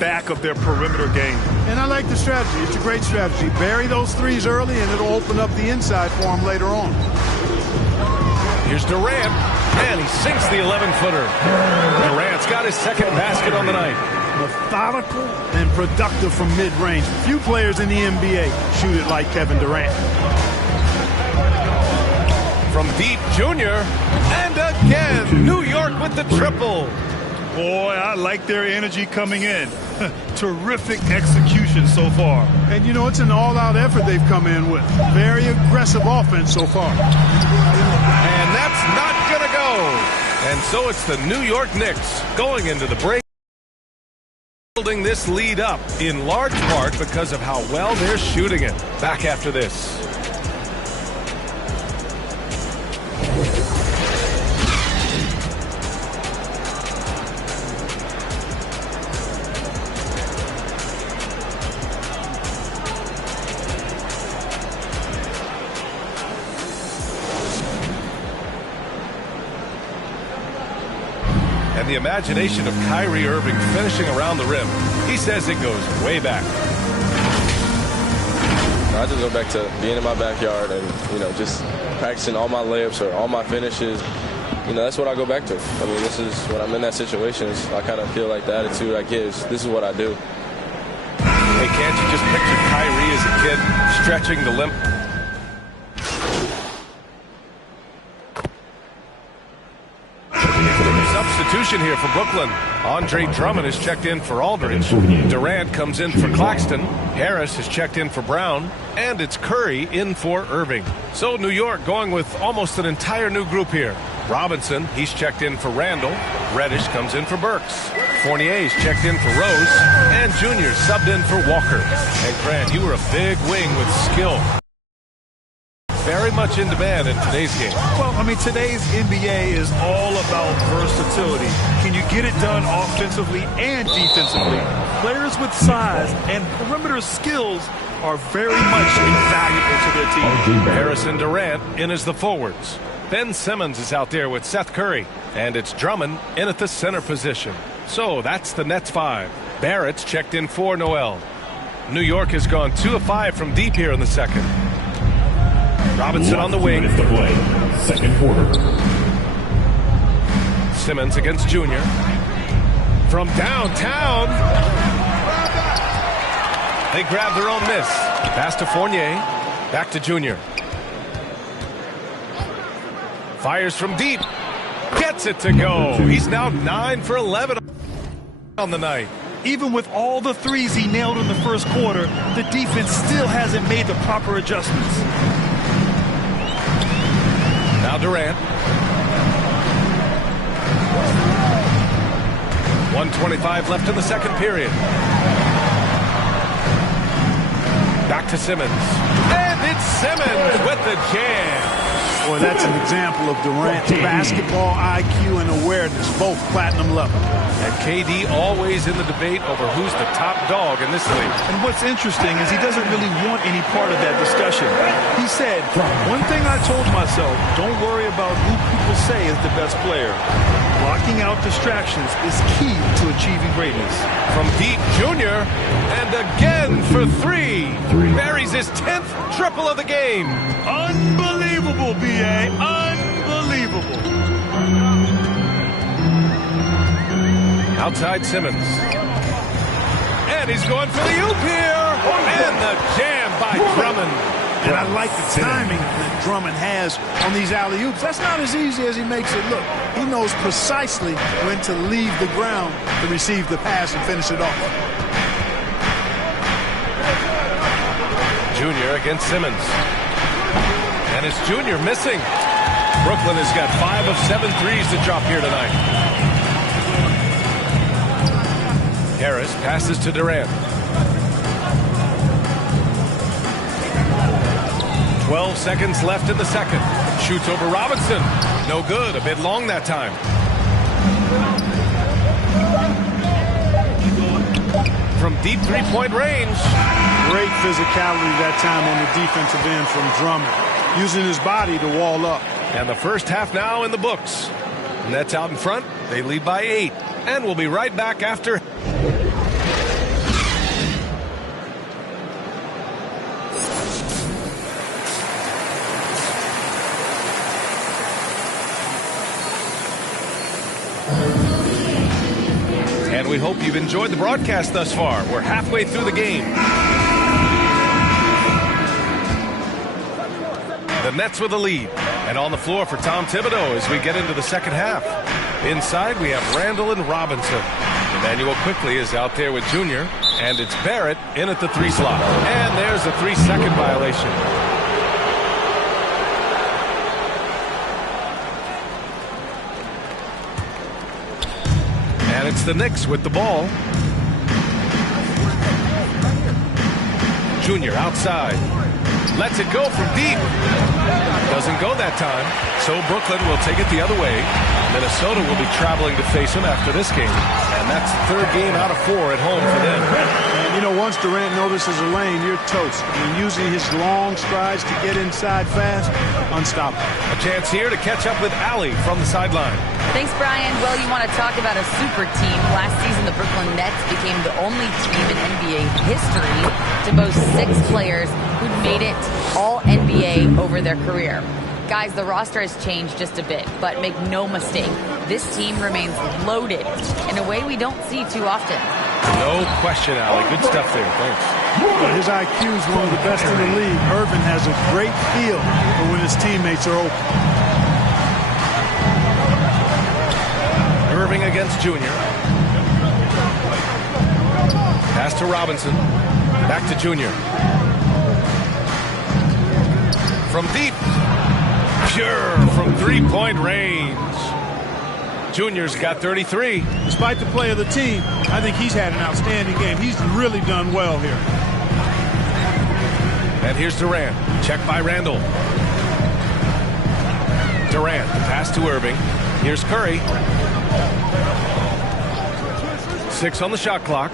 back of their perimeter game. And I like the strategy. It's a great strategy. Bury those threes early, and it'll open up the inside for him later on. Here's Durant, and he sinks the 11-footer. Durant's got his second basket on the night. Methodical and productive from mid-range. Few players in the NBA shoot it like Kevin Durant. From deep, Junior, and again, New York with the triple. Boy, I like their energy coming in. Terrific execution so far. And, you know, it's an all-out effort they've come in with. Very aggressive offense so far. And that's not going to go. And so it's the New York Knicks going into the break, building this lead up in large part because of how well they're shooting it. Back after this. And the imagination of Kyrie Irving finishing around the rim. He says it goes way back. I just go back to being in my backyard and, you know, just practicing all my layups or all my finishes. You know, that's what I go back to. I mean, this is when I'm in that situation. I kind of feel like the attitude I get is this is what I do. Hey, can't you just picture Kyrie as a kid stretching the limp? Substitution here for Brooklyn. Andre Drummond is checked in for Aldridge. Durant comes in for Claxton. Harris is checked in for Brown. And it's Curry in for Irving. So New York going with almost an entire new group here. Robinson, he's checked in for Randall. Reddish comes in for Burks. Fournier's checked in for Rose. And Junior subbed in for Walker. And Grant, you were a big wing with skill. Very much in demand in today's game. Well, I mean, today's NBA is all about versatility. Can you get it done offensively and defensively? Players with size and perimeter skills are very much invaluable to their team. Harrison Durant in as the forwards. Ben Simmons is out there with Seth Curry. And it's Drummond in at the center position. So that's the Nets 5. Barrett's checked in for Noel. New York has gone 2 of 5 from deep here in the second. Robinson on the wing. Second quarter. Simmons against Junior. From downtown. They grab their own miss. Pass to Fournier. Back to Junior. Fires from deep. Gets it to go. He's now 9 for 11 on the night. Even with all the threes he nailed in the first quarter, the defense still hasn't made the proper adjustments. Now Durant. 1:25 left in the second period. Back to Simmons. And it's Simmons with the jam. Boy, that's an example of Durant's basketball IQ and awareness, both platinum level. And KD always in the debate over who's the top dog in this league. And what's interesting is he doesn't really want any part of that discussion. He said, one thing I told myself, don't worry about who people say is the best player. Blocking out distractions is key to achieving greatness. From deep, Junior, and again for three. Buries his 10th triple of the game. Unbelievable, B.A. Unbelievable. Outside Simmons. And he's going for the oop here. And the jam by Drummond. And I like the timing that Drummond has on these alley-oops. That's not as easy as he makes it look. He knows precisely when to leave the ground to receive the pass and finish it off. Junior against Simmons. And it's Junior missing. Brooklyn has got 5 of 7 threes to drop here tonight. Harris passes to Durant. 12 seconds left in the second. Shoots over Robinson. No good. A bit long that time. From deep three-point range. Great physicality that time on the defensive end from Drummond. Using his body to wall up. And the first half now in the books. Nets out in front. They lead by 8. And we'll be right back after. And we hope you've enjoyed the broadcast thus far. We're halfway through the game. The Nets with the lead. And on the floor for Tom Thibodeau as we get into the second half. Inside, we have Randall and Robinson. Emmanuel Quickley is out there with Junior. And it's Barrett in at the 3 slot. And there's a 3-second violation. And it's the Knicks with the ball. Junior outside. Lets it go from deep. Doesn't go that time. So Brooklyn will take it the other way. Minnesota will be traveling to face him after this game. And that's the 3rd game out of 4 at home for them. And, you know, once Durant notices a lane, you're toast. I mean, using his long strides to get inside fast, unstoppable. A chance here to catch up with Allie from the sideline. Thanks, Brian. Well, you want to talk about a super team. Last season, the Brooklyn Nets became the only team in NBA history to boast 6 players who'd made it all NBA over their career. Guys, the roster has changed just a bit, but make no mistake, this team remains loaded in a way we don't see too often. No question, Allie. Good stuff there. Thanks. Well, his IQ is one of the best in the league. Irvin has a great feel for when his teammates are open. Irving against Junior. Pass to Robinson. Back to Junior. From deep. Pure from 3-point range. Junior's got 33. Despite the play of the team, I think he's had an outstanding game. He's really done well here. And here's Durant. Check by Randall. Durant, pass to Irving. Here's Curry. 6 on the shot clock.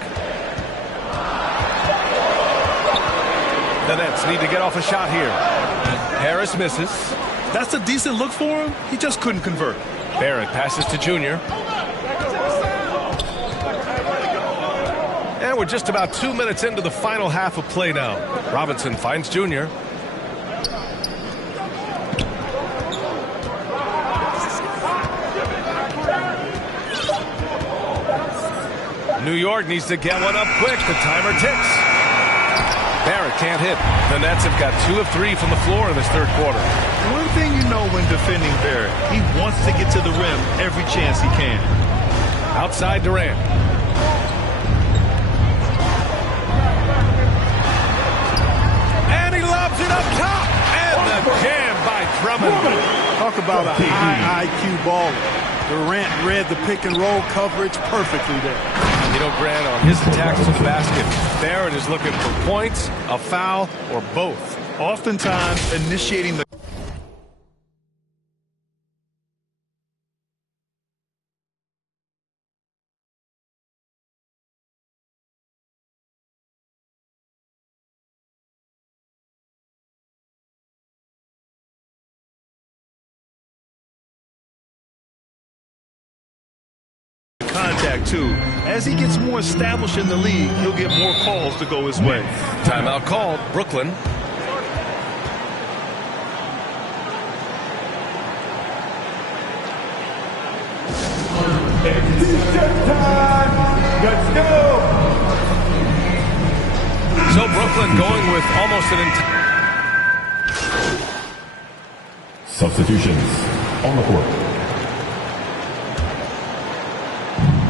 The Nets need to get off a shot here. Harris misses. That's a decent look for him. He just couldn't convert. Barrett passes to Junior. And we're just about 2 minutes into the final half of play now. Robinson finds Junior. New York needs to get one up quick. The timer ticks. Barrett can't hit. The Nets have got 2 of 3 from the floor in this 3rd quarter. One thing you know when defending Barrett, he wants to get to the rim every chance he can. Outside Durant. And he lobs it up top. And the jam by Drummond. Talk about a high IQ baller. Durant read the pick and roll coverage perfectly there. You know, Grant, on his attacks to the basket, Barrett is looking for points, a foul, or both. Oftentimes, initiating the contact, too. As he gets more established in the league, he'll get more calls to go his way. Timeout called. Brooklyn. Let's go! So Brooklyn going with almost an entire... Substitutions on the court.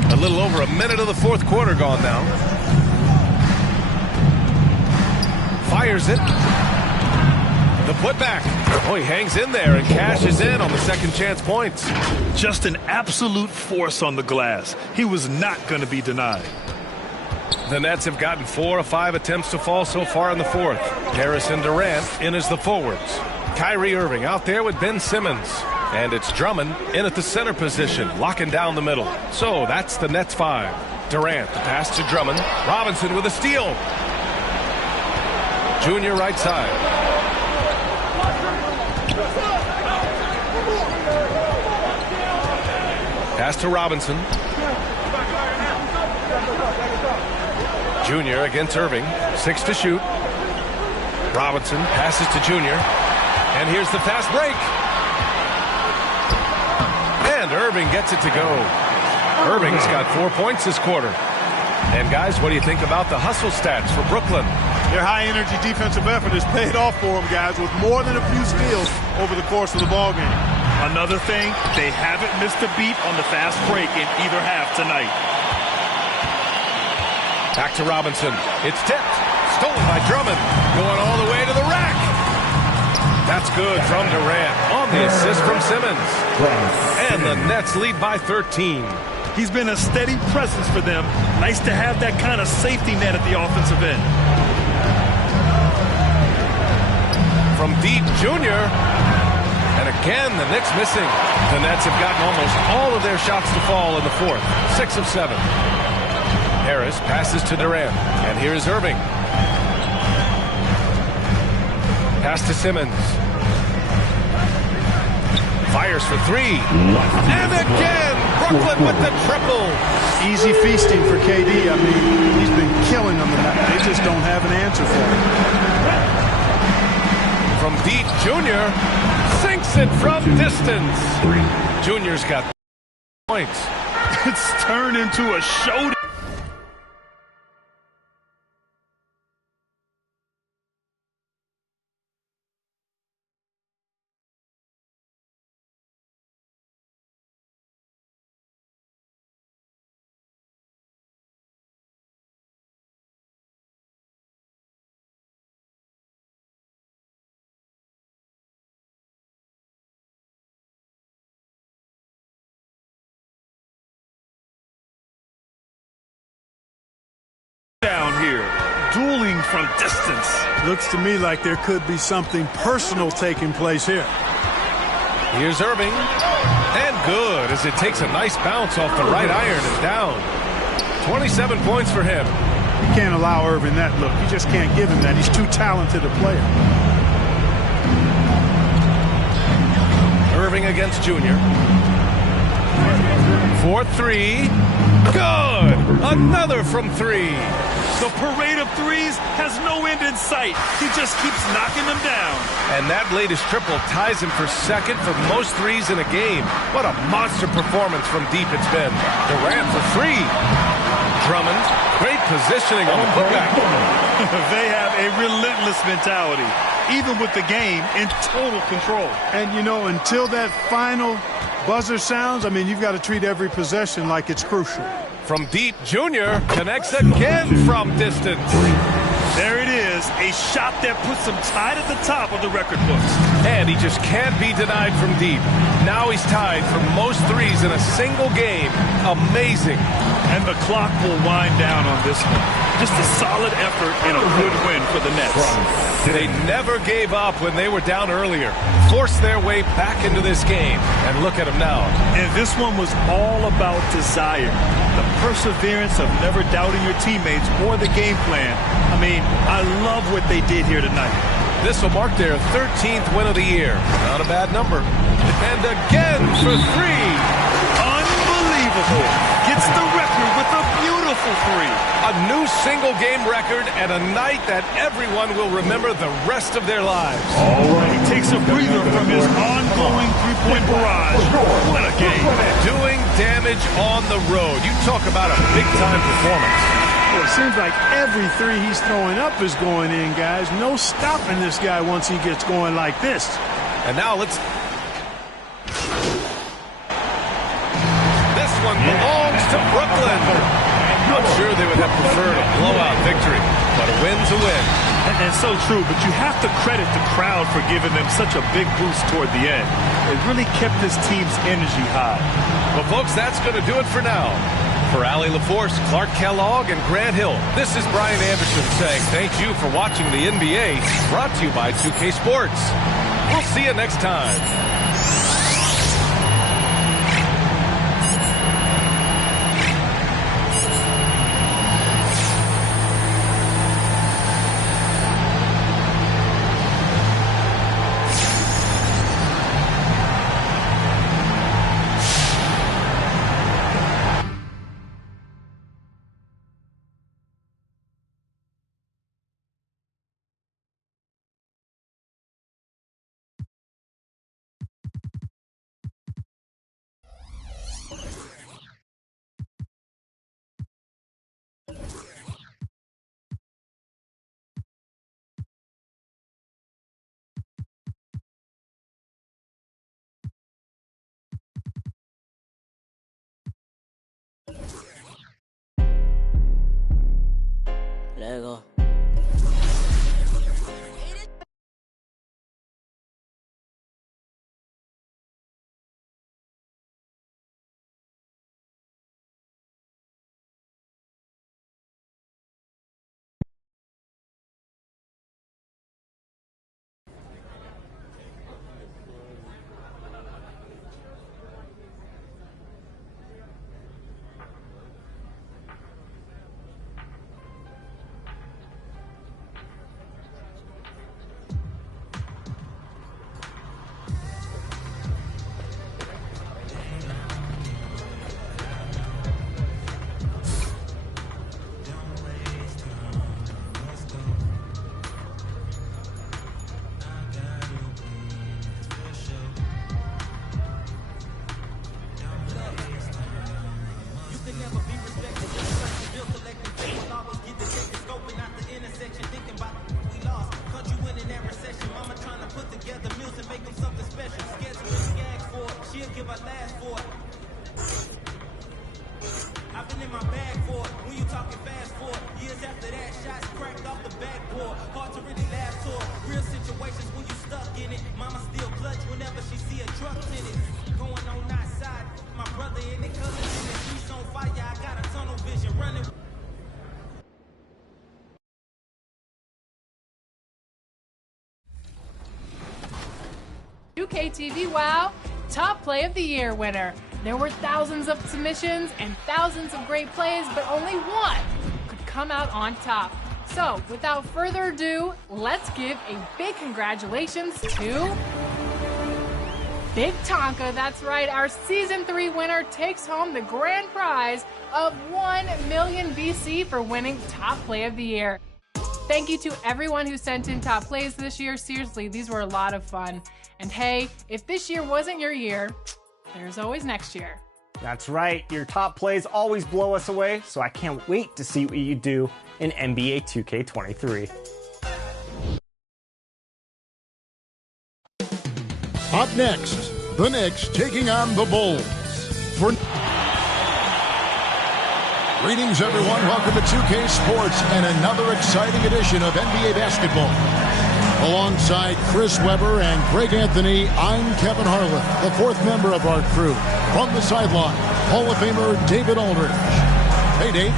A little over a minute of the 4th quarter gone now. Fires it. The putback. Oh, he hangs in there and cashes in on the second chance points. Just an absolute force on the glass. He was not going to be denied. The Nets have gotten 4 of 5 attempts to fall so far in the 4th. Harris and Durant in as the forwards. Kyrie Irving out there with Ben Simmons. And it's Drummond in at the center position, locking down the middle. So that's the Nets 5. Durant, the pass to Drummond. Robinson with a steal. Junior right side. Pass to Robinson. Junior against Irving. 6 to shoot. Robinson passes to Junior. And here's the fast break. And Irving gets it to go. Irving's got 4 points this quarter. And guys, what do you think about the hustle stats for Brooklyn? Their high-energy defensive effort has paid off for them, guys, with more than a few steals over the course of the ballgame. Another thing, they haven't missed a beat on the fast break in either half tonight. Back to Robinson. It's tipped. Stolen by Drummond. Going all the way to the rack. That's good from Durant on the assist from Simmons. And the Nets lead by 13. He's been a steady presence for them. Nice to have that kind of safety net at the offensive end. From deep, Junior. And again, the Knicks missing. The Nets have gotten almost all of their shots to fall in the fourth. 6 of 7. Harris passes to Durant. And here's Irving. Pass to Simmons. Fires for 3. And again, Brooklyn with the triple. Easy feasting for KD. I mean, he's been killing them tonight. They just don't have an answer for him. From deep, Junior sinks it from distance. Junior's got points. It's turned into a showdown. Down here, dueling from distance. Looks to me like there could be something personal taking place here. Here's Irving. And good as it takes a nice bounce off the right iron and down. 27 points for him. You can't allow Irving that look. You just can't give him that. He's too talented a player. Irving against Junior. 4-3. Good! Another from 3. The parade of threes has no end in sight. He just keeps knocking them down. And that latest triple ties him for second for most threes in a game. What a monster performance from deep it's been. Durant for 3. Drummond, great positioning on the putback. They have a relentless mentality, even with the game in total control. And, you know, until that final buzzer sounds, I mean, you've got to treat every possession like it's crucial. From deep, Junior connects again from distance. There it is, a shot that puts him tied at the top of the record books. And he just can't be denied from deep. Now he's tied for most threes in a single game. Amazing. And the clock will wind down on this one. Just a solid effort and a good win for the Nets. They never gave up when they were down earlier. Forced their way back into this game. And look at them now. And this one was all about desire. The perseverance of never doubting your teammates or the game plan. I mean, I love what they did here tonight. This will mark their 13th win of the year. Not a bad number. And again for 3. Unbelievable. Gets the record with a beautiful 3. A new single-game record and a night that everyone will remember the rest of their lives. He takes a breather from his ongoing three-point barrage. What a game. Doing damage on the road. You talk about a big-time performance. Well, it seems like every 3 he's throwing up is going in, guys. No stopping this guy once he gets going like this. And now let's... This one belongs to Brooklyn. I'm sure they would have preferred a blowout victory, but a win's a win. And so true, but you have to credit the crowd for giving them such a big boost toward the end. It really kept this team's energy high. Well, folks, that's going to do it for now. For Allie LaForce, Clark Kellogg, and Grant Hill, this is Brian Anderson saying thank you for watching the NBA, brought to you by 2K Sports. We'll see you next time. Lego. UKTV Wow Top Play of the Year winner. There were thousands of submissions and thousands of great plays, but only one could come out on top. So, without further ado, let's give a big congratulations to Big Tonka. That's right, our Season 3 winner takes home the grand prize of 1 million VC for winning Top Play of the Year. Thank you to everyone who sent in top plays this year. Seriously, these were a lot of fun. And hey, if this year wasn't your year, there's always next year. That's right, your top plays always blow us away, so I can't wait to see what you do in NBA 2K23. Up next, the Knicks taking on the Bulls. Greetings, everyone. Welcome to 2K Sports and another exciting edition of NBA basketball. Alongside Chris Webber and Greg Anthony, I'm Kevin Harlan, the fourth member of our crew. From the sideline, Hall of Famer David Aldridge. Hey, Dave.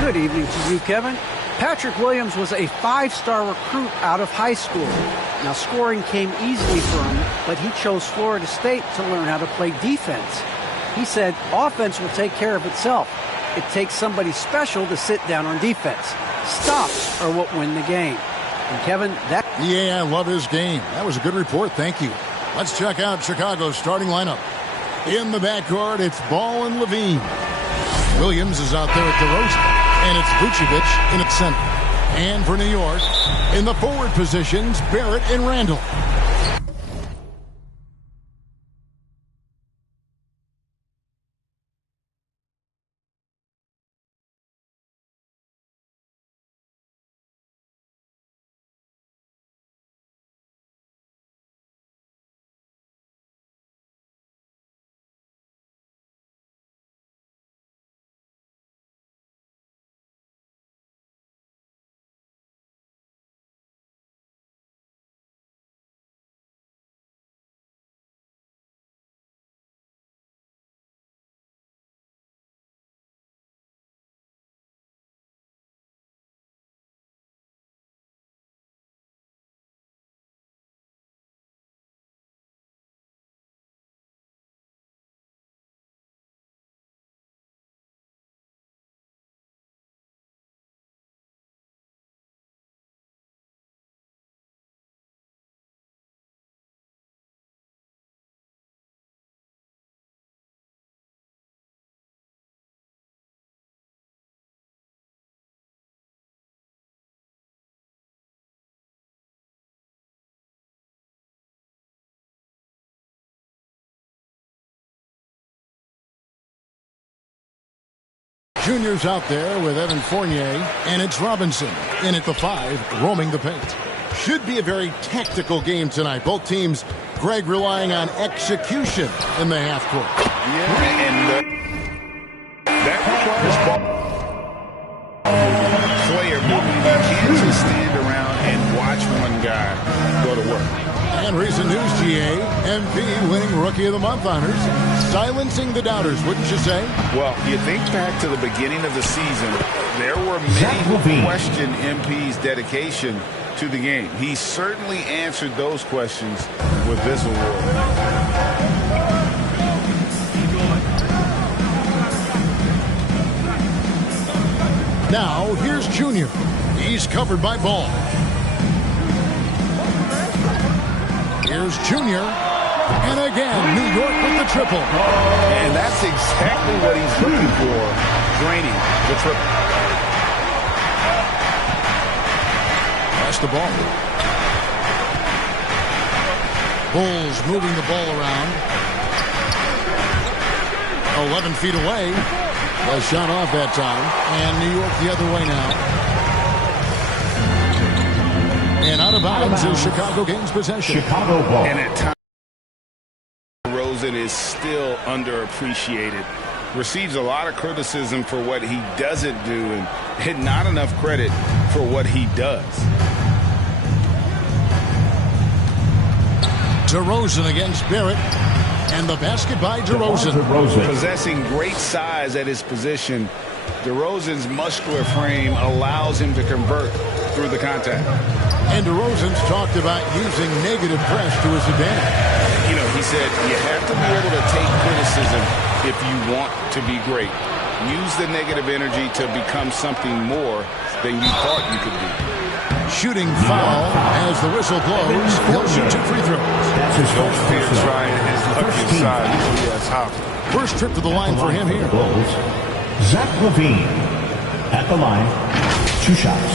Good evening to you, Kevin. Patrick Williams was a five-star recruit out of high school. Now, scoring came easily for him, but he chose Florida State to learn how to play defense. He said, offense will take care of itself. It takes somebody special to sit down on defense. Stops are what win the game. And Kevin, that... Yeah, I love his game. That was a good report. Thank you. Let's check out Chicago's starting lineup. In the backcourt, it's Ball and Levine. Williams is out there at DeRozan, and it's Vucevic in its center. And for New York, in the forward positions, Barrett and Randall. Juniors out there with Evan Fournier, and it's Robinson in at the 5, roaming the paint. Should be a very tactical game tonight. Both teams, Greg, relying on execution in the half court. Yeah, and that requires ball player movement. it around and watch one guy go to work. And recent news, GA, MP winning Rookie of the Month honors, silencing the doubters, wouldn't you say? Well, you think back to the beginning of the season, there were many who questioned MP's dedication to the game. He certainly answered those questions with this award. Now, here's Junior. He's covered by Ball. Here's Junior. And again, New York with the triple. And that's exactly what he's looking for, draining the triple. Pass the ball. Bulls moving the ball around. 11 feet away. A shot off that time. And New York the other way now. And out of bounds is Chicago gains possession. Chicago ball. And at times, Rosen is still underappreciated. Receives a lot of criticism for what he doesn't do and not enough credit for what he does. DeRozan against Barrett. And the basket by DeRozan. Possessing great size at his position, DeRozan's muscular frame allows him to convert through the contact. And DeRozan's talked about using negative press to his advantage. You know, he said you have to be able to take criticism if you want to be great. Use the negative energy to become something more than you thought you could be. Shooting foul as the whistle blows. He'll shoot 2 free throws. That's his first Fear trying his luck inside. Yes, how? First trip to the line for him here. Zach LaVine at the line. 2 shots.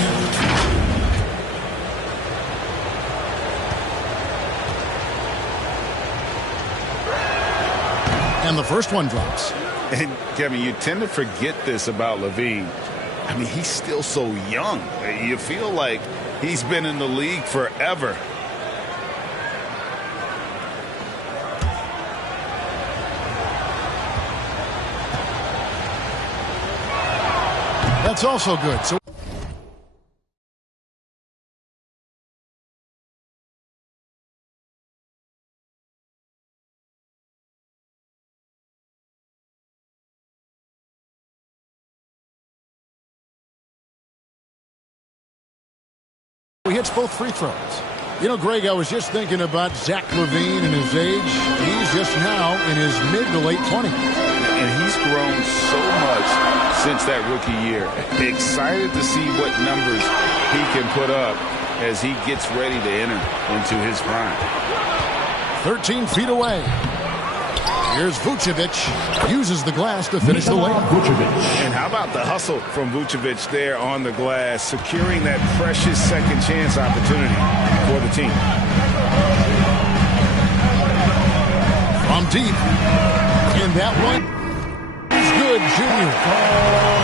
And the first one drops. And, Kevin, you tend to forget this about LaVine. I mean, he's still so young. You feel like he's been in the league forever. That's also good. So he hits both free throws. You know, Greg, I was just thinking about Zach LaVine and his age. He's just now in his mid to late 20s. And he's grown so much since that rookie year. Excited to see what numbers he can put up as he gets ready to enter into his prime. 13 feet away. Here's Vucevic. Uses the glass to finish the layup. And how about the hustle from Vucevic there on the glass, securing that precious second chance opportunity for the team. From deep. And that one is good, Junior.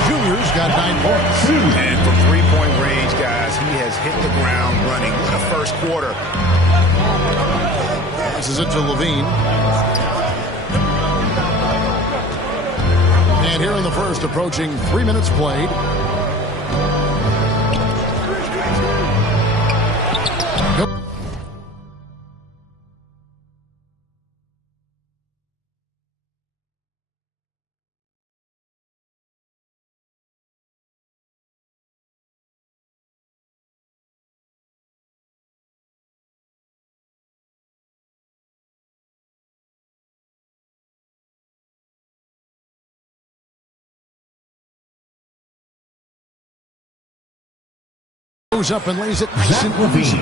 Junior's got 9 points. And from three-point range, guys, he has hit the ground running. What a first quarter. Passes it to LaVine. And here in the first, approaching 3 minutes played. Goes up and lays it nice and easy.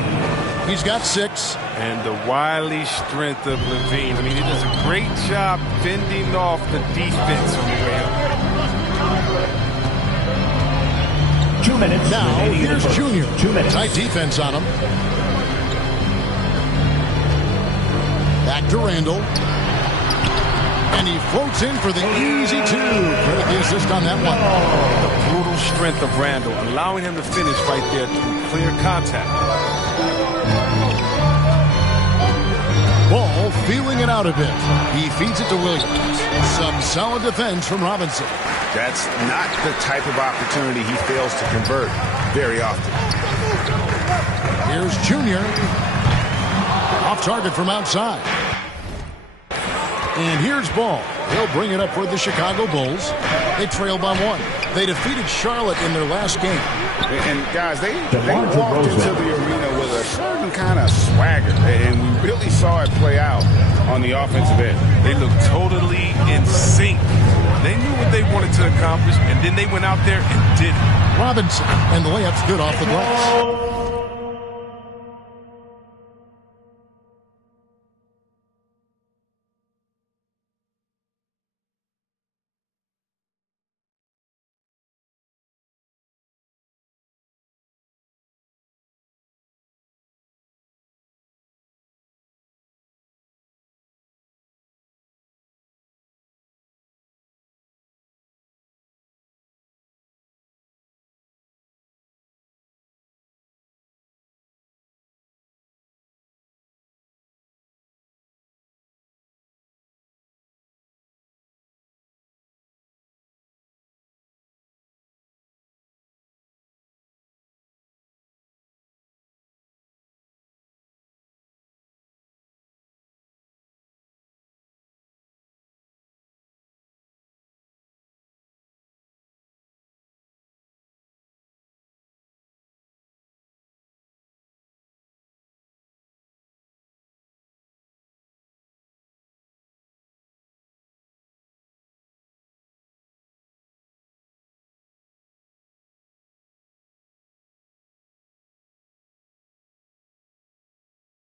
He's got 6. And the wily strength of LaVine. I mean, he does a great job fending off the defense on the way up. 2 minutes. Now, here's Junior. 2 minutes. Tight defense on him. Back to Randall. And he floats in for the easy 2. Credit the assist on that one. The brutal strength of Randall, allowing him to finish right there through clear contact. Ball feeling it out a bit. He feeds it to Williams. Some solid defense from Robinson. That's not the type of opportunity he fails to convert very often. Here's Junior. Off target from outside. And here's Ball. He'll bring it up for the Chicago Bulls. They trail by 1. They defeated Charlotte in their last game. And guys, they walked into the arena with a certain kind of swagger, and we really saw it play out on the offensive end. They looked totally in sync. They knew what they wanted to accomplish, and then they went out there and did it. Robinson, and the layup's good off the glass.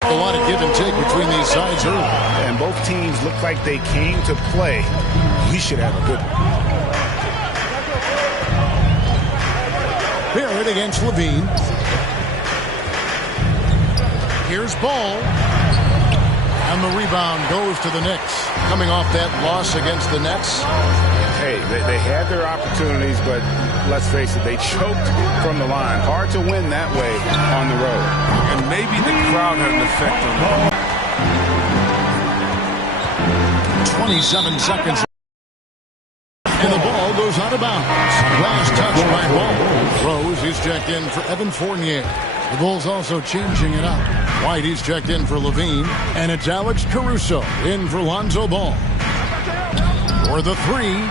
A lot of give and take between these sides early. And both teams look like they came to play. We should have a good one. Barrett against Levine. Here's Ball. And the rebound goes to the Knicks. Coming off that loss against the Nets. Hey, they had their opportunities, but let's face it, they choked from the line. Hard to win that way on the road. And maybe the crowd had an effect on them. 27 seconds. And the ball goes out of bounds. Last touch by Ball. Rose is checked in for Evan Fournier. The Bulls also changing it up. White is checked in for Levine. And it's Alex Caruso in for Lonzo Ball. For the three.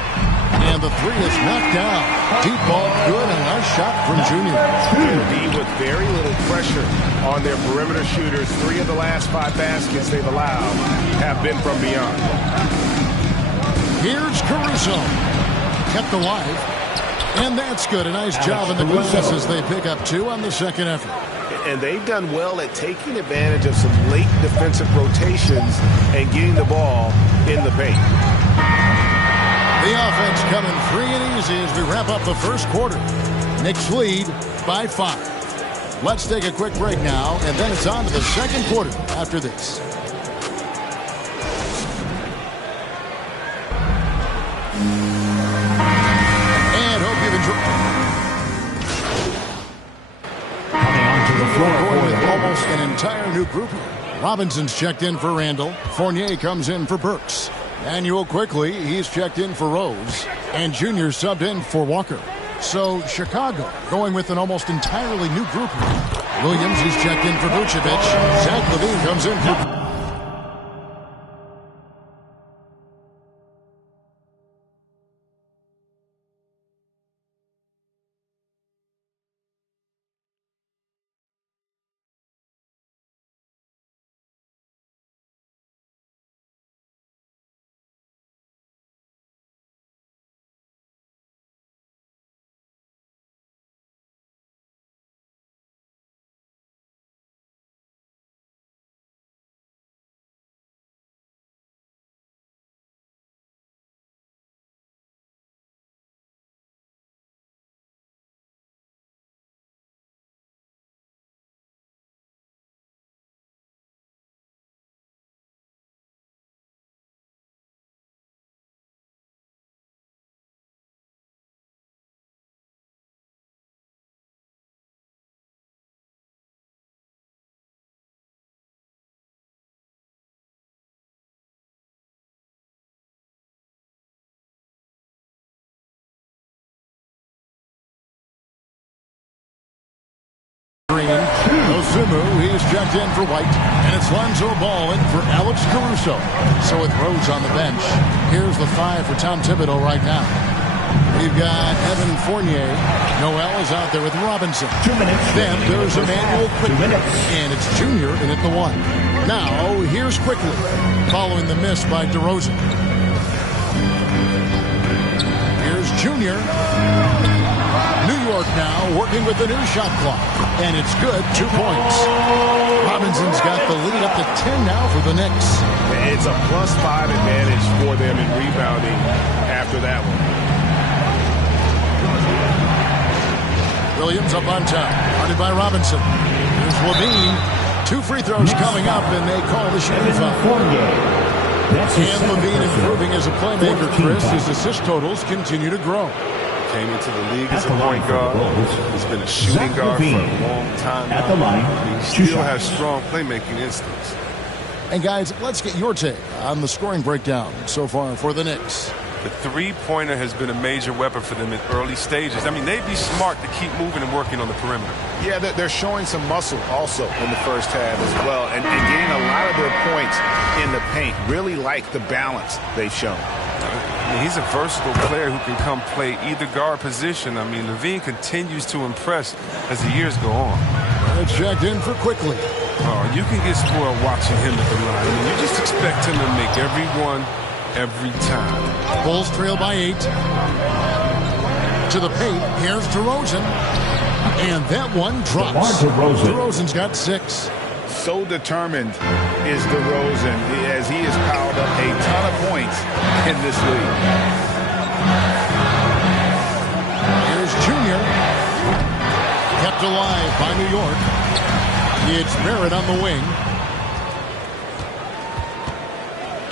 And the three is knocked down. Deep ball good, and a nice shot from Junior. D with very little pressure on their perimeter shooters. 3 of the last 5 baskets they've allowed have been from beyond. Here's Caruso. Kept alive. And that's good. A nice job in the glass as they pick up 2 on the second effort. And they've done well at taking advantage of some late defensive rotations and getting the ball in the paint. The offense coming free and easy as we wrap up the first quarter. Knicks lead by 5. Let's take a quick break now, and then it's on to the second quarter after this. And hope you've enjoyed. Coming onto the floor with almost an entire new group here. Robinson's checked in for Randall. Fournier comes in for Burks. Manuel quickly, he's checked in for Rose. And Junior subbed in for Walker. So Chicago going with an almost entirely new group here. Williams is checked in for Vucevic. Zach Levine comes in for... Green. Osumu, he's checked in for White. And it's Lonzo Ball in for Alex Caruso. So with Rhodes on the bench, here's the 5 for Tom Thibodeau right now. We've got Evan Fournier. Noel is out there with Robinson. 2 minutes. Then there's Emmanuel Quickly. And it's Junior in at the 1. Now, here's Quickly, following the miss by DeRozan. Here's Junior. New York now working with the new shot clock. And it's good, 2 points. Robinson's got the lead up to 10 now for the Knicks. It's a +5 advantage for them in rebounding after that one. Williams up on top, guarded by Robinson. Here's Levine. 2 free throws coming up, and they call the shooting foul. And Levine improving as a playmaker, Chris. His assist totals continue to grow. Came into the league as a point guard. He's been a shooting guard for a long time at the line. He still has strong playmaking instincts. And guys, let's get your take on the scoring breakdown so far for the Knicks. The three-pointer has been a major weapon for them in early stages. I mean, they'd be smart to keep moving and working on the perimeter. Yeah, they're showing some muscle also in the first half as well, and getting a lot of their points in the paint. Really like the balance they've shown. I mean, he's a versatile player who can come play either guard position. I mean, Levine continues to impress as the years go on. It's checked in for Quickly. Oh, you can get spoiled watching him at the line. I mean, you just expect him to make every one every time. Bulls trail by 8. To the paint. Here's DeRozan. And that one drops. DeRozan's got 6. So determined is DeRozan as he has piled up a ton of points in this league. Here's Junior. Kept alive by New York. It's Barrett on the wing.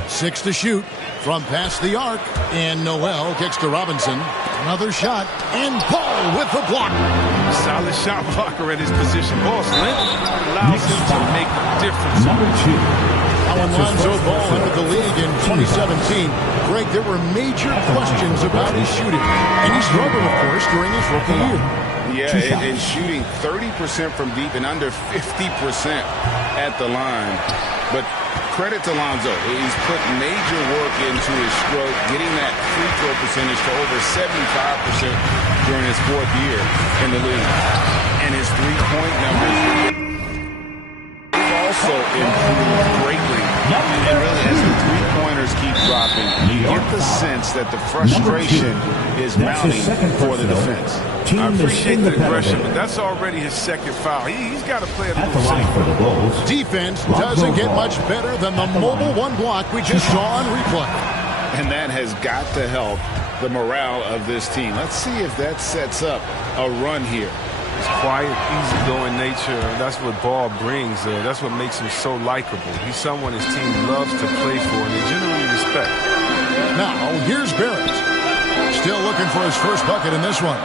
6 to shoot from past the arc. And Noel kicks to Robinson. Another shot. And Ball with the block. Solid shot blocker at his position. Ball's length allows him to make a difference. Number 2. When Lonzo Ball entered the league in 2017, Greg, there were major questions about his shooting. And he struggled, of course, during his rookie year. Yeah, and shooting 30% from deep and under 50% at the line. But credit to Lonzo. He's put major work into his stroke, getting that free throw percentage to over 75% during his 4th year in the league. And his three-point numbers also improved greatly. And really, as the three-pointers keep dropping, you get the sense that the frustration is mounting for the defense. I appreciate the aggression, but that's already his 2nd foul. He's got to play a little safe. Defense doesn't get much better than the mobile one block we just saw on replay. And that has got to help the morale of this team. Let's see if that sets up a run here. His quiet, easygoing nature, that's what Ball brings. That's what makes him so likable. He's someone his team loves to play for, and they generally respect. Now, here's Barrett. Still looking for his first bucket in this one.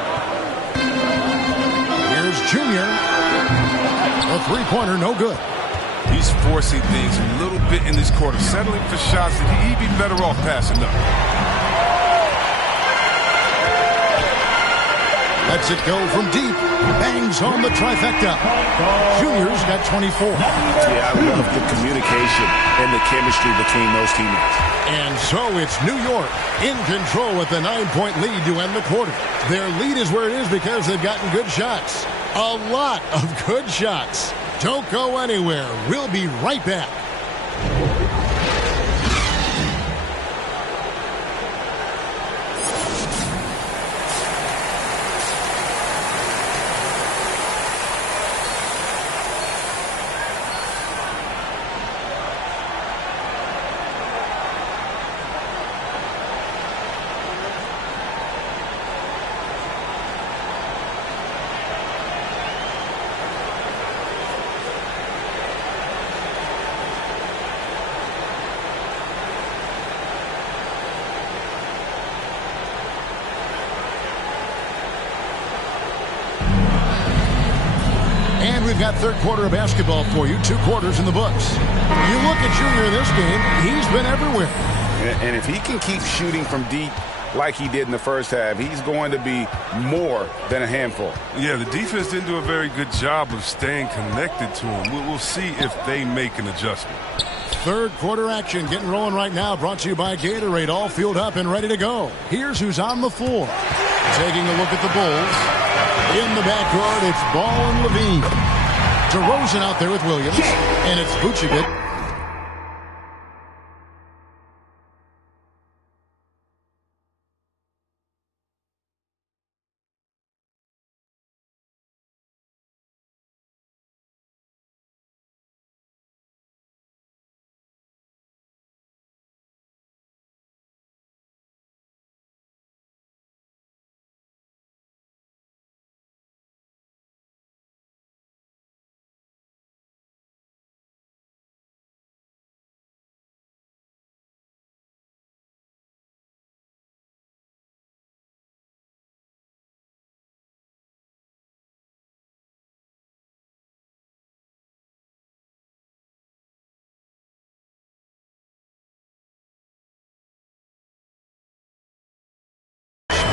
Here's Junior. A three-pointer, no good. He's forcing things a little bit in this quarter, settling for shots that he'd be better off passing up. Lets it go from deep. Bangs home the trifecta. Junior's got 24. Yeah, I love the communication and the chemistry between those teammates. And so it's New York in control with the 9-point lead to end the quarter. Their lead is where it is because they've gotten good shots. A lot of good shots. Don't go anywhere. We'll be right back. We've got third quarter of basketball for you, 2 quarters in the books. You look at Junior in this game, he's been everywhere. And if he can keep shooting from deep like he did in the first half. He's going to be more than a handful. Yeah, the defense didn't do a very good job of staying connected to him. We'll see if they make an adjustment. Third quarter action getting rolling right now, brought to you by Gatorade, all fueled up and ready to go. Here's who's on the floor. Taking a look at the Bulls. In the backcourt, it's Ball and Levine. DeRozan out there with Williams, and it's Vucevic.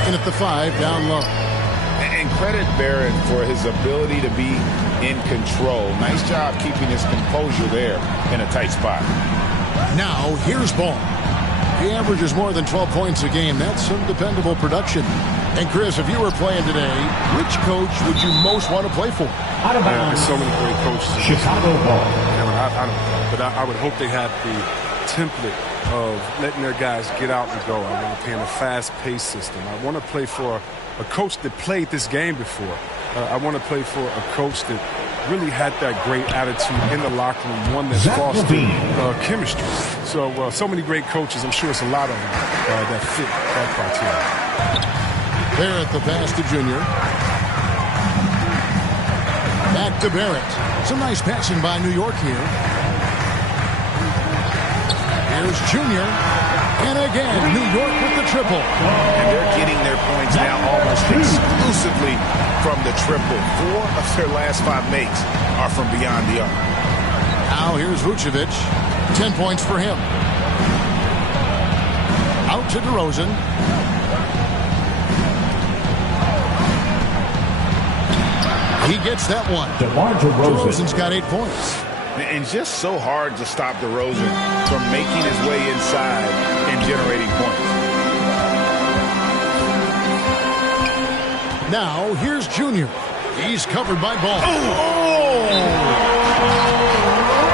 At the 5, down low. And credit Barrett for his ability to be in control. Nice job keeping his composure there in a tight spot. Now, here's Ball. He averages more than 12 points a game. That's some dependable production. And, Chris, if you were playing today, which coach would you most want to play for? There's so many great coaches. Chicago Ball. But I would hope they had the template of letting their guys get out and go. I want to play in a fast-paced system. I want to play for a coach that played this game before. I want to play for a coach that really had that great attitude in the locker room, one that fostered chemistry. So many great coaches. I'm sure it's a lot of them that fit that criteria. Barrett, the pass to Junior. Back to Barrett. Some nice passing by New York here. Here's Junior. And again, New York with the triple. And they're getting their points now almost exclusively from the triple. 4 of their last 5 makes are from beyond the arc. Now here's Vucevic. 10 points for him. Out to DeRozan. He gets that one. DeRozan's got 8 points. And just so hard to stop DeRozan from making his way inside and generating points. Now, here's Junior. He's covered by Ball.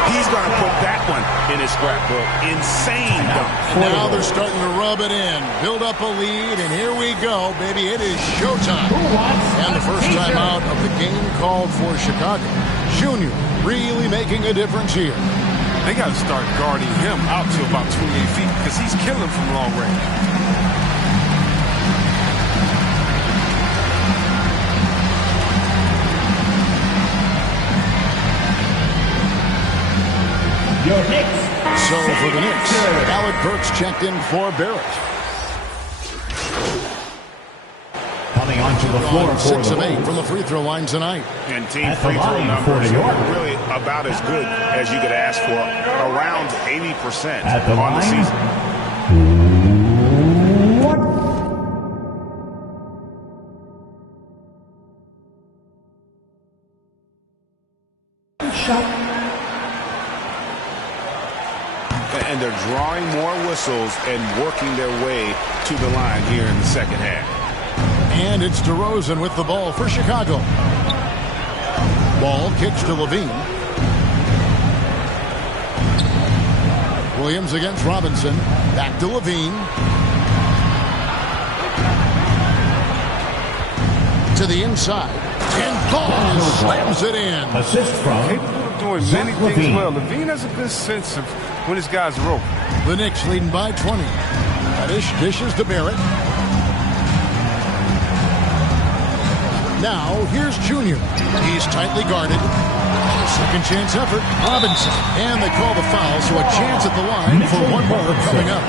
He's going to put that one in his scrapbook. Insane dunk. Now they're starting to rub it in. Build up a lead, and here we go, baby. It is showtime. And the first time out of the game called for Chicago. Junior really making a difference here. They got to start guarding him out to about 28 feet because he's killing from long range. Your Knicks. So for the Knicks, Alec Burks checked in for Barrett. Coming onto the floor 6 of 8 from the free throw line tonight. And team free throw numbers are really about as good as you could ask for. Around 80% on the season. And they're drawing more whistles and working their way to the line here in the second half. And it's DeRozan with the ball for Chicago. Ball kicks to Levine. Williams against Robinson. Back to Levine. To the inside. And Ball slams it in. Assist from doing many things well. Levine has a good sense of when his guys are open. The Knicks leading by 20. Kaddish dishes to Barrett. Now, here's Junior. He's tightly guarded. Second chance effort. Robinson. And they call the foul, so a chance at the line for one more coming up.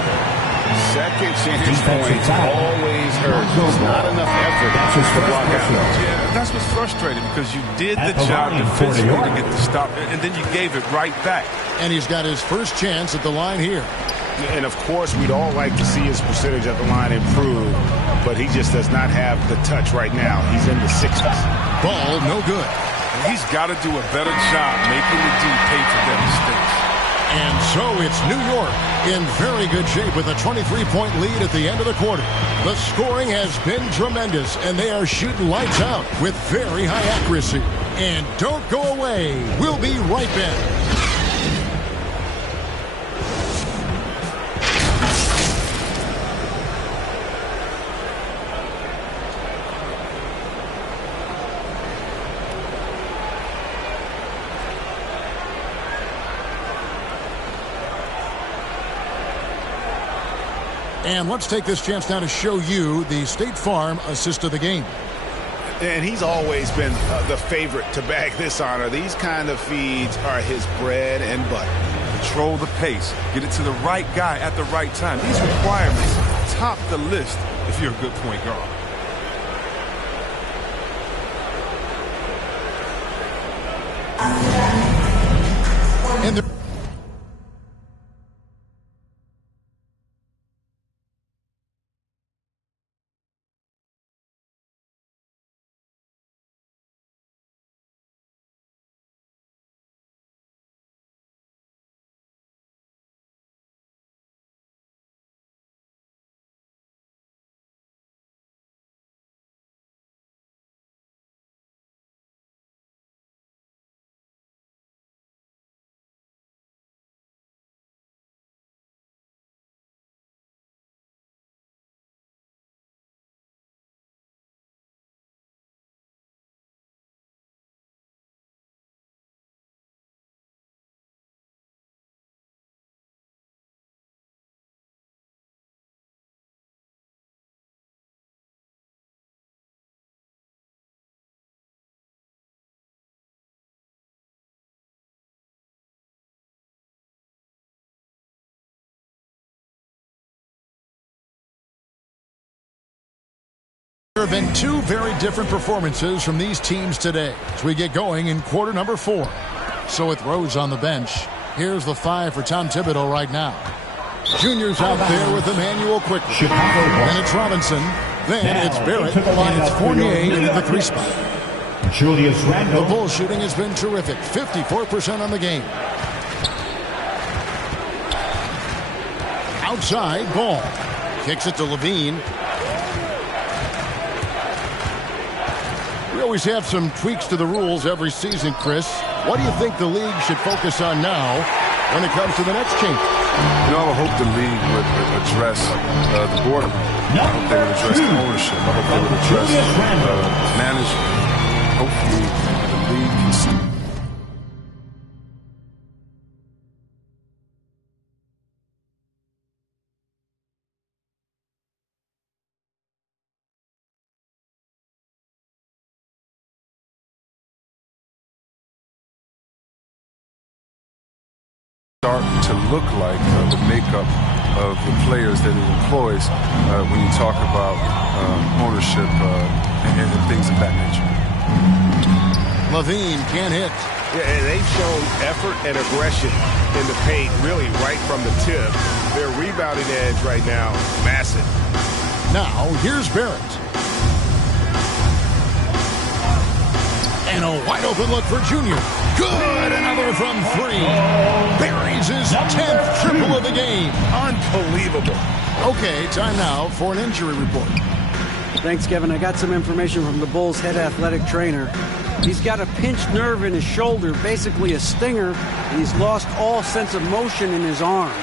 Second chance points always hurt. There's not enough effort to block out. Yeah, that's what's frustrating because you did the job defensively to get the stop, and then you gave it right back. And he's got his first chance at the line here. And, of course, we'd all like to see his percentage at the line improve, but he just does not have the touch right now. He's in the 60s. Ball no good. And he's got to do a better job making the D pay for their mistakes. And so it's New York in very good shape with a 23-point lead at the end of the quarter. The scoring has been tremendous, and they are shooting lights out with very high accuracy. And don't go away. We'll be right back. And let's take this chance now to show you the State Farm assist of the game. And he's always been the favorite to bag this honor. These kind of feeds are his bread and butter. Control the pace. Get it to the right guy at the right time. These requirements top the list if you're a good point guard. And the There have been two very different performances from these teams today as we get going in quarter number 4. So with Rose on the bench, here's the 5 for Tom Thibodeau right now. Junior's out there with Emmanuel quickly. Then it's Robinson. Then it's Barrett. And it's Fournier into the 3 spot. Julius Randle. The Bull shooting has been terrific. 54% on the game. Outside, Ball. Kicks it to Levine. We always have some tweaks to the rules every season, Chris. What do you think the league should focus on now when it comes to the next change? You know, I would hope the league would address the boardroom. I hope they would address the ownership. I hope they would address management. Hopefully, the league can see. Start to look like the makeup of the players that it employs when you talk about ownership and things of that nature. Levine can't hit. Yeah, and they've shown effort and aggression in the paint really right from the tip. Their rebounding edge right now, massive. Now, here's Barrett. And a wide open look for Junior. Good, another from 3. Buries his 10th triple of the game. Unbelievable. Okay, time now for an injury report. Thanks, Kevin. I got some information from the Bulls' head athletic trainer. He's got a pinched nerve in his shoulder, basically a stinger, and he's lost all sense of motion in his arm.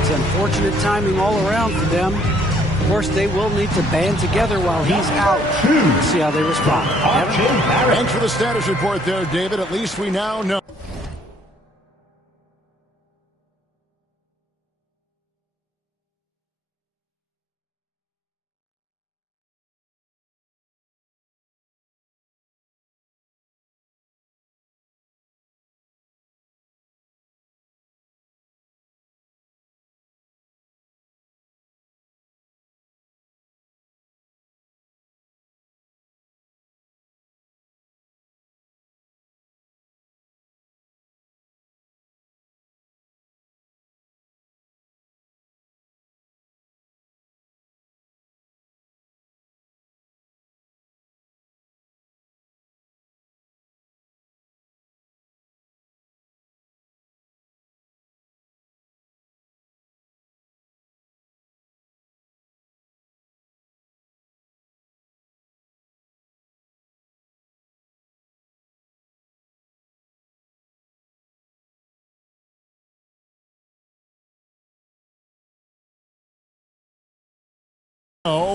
It's unfortunate timing all around for them. Of course, they will need to band together while he's out. We'll see how they respond. Kevin? Thanks for the status report there, David. At least we now know.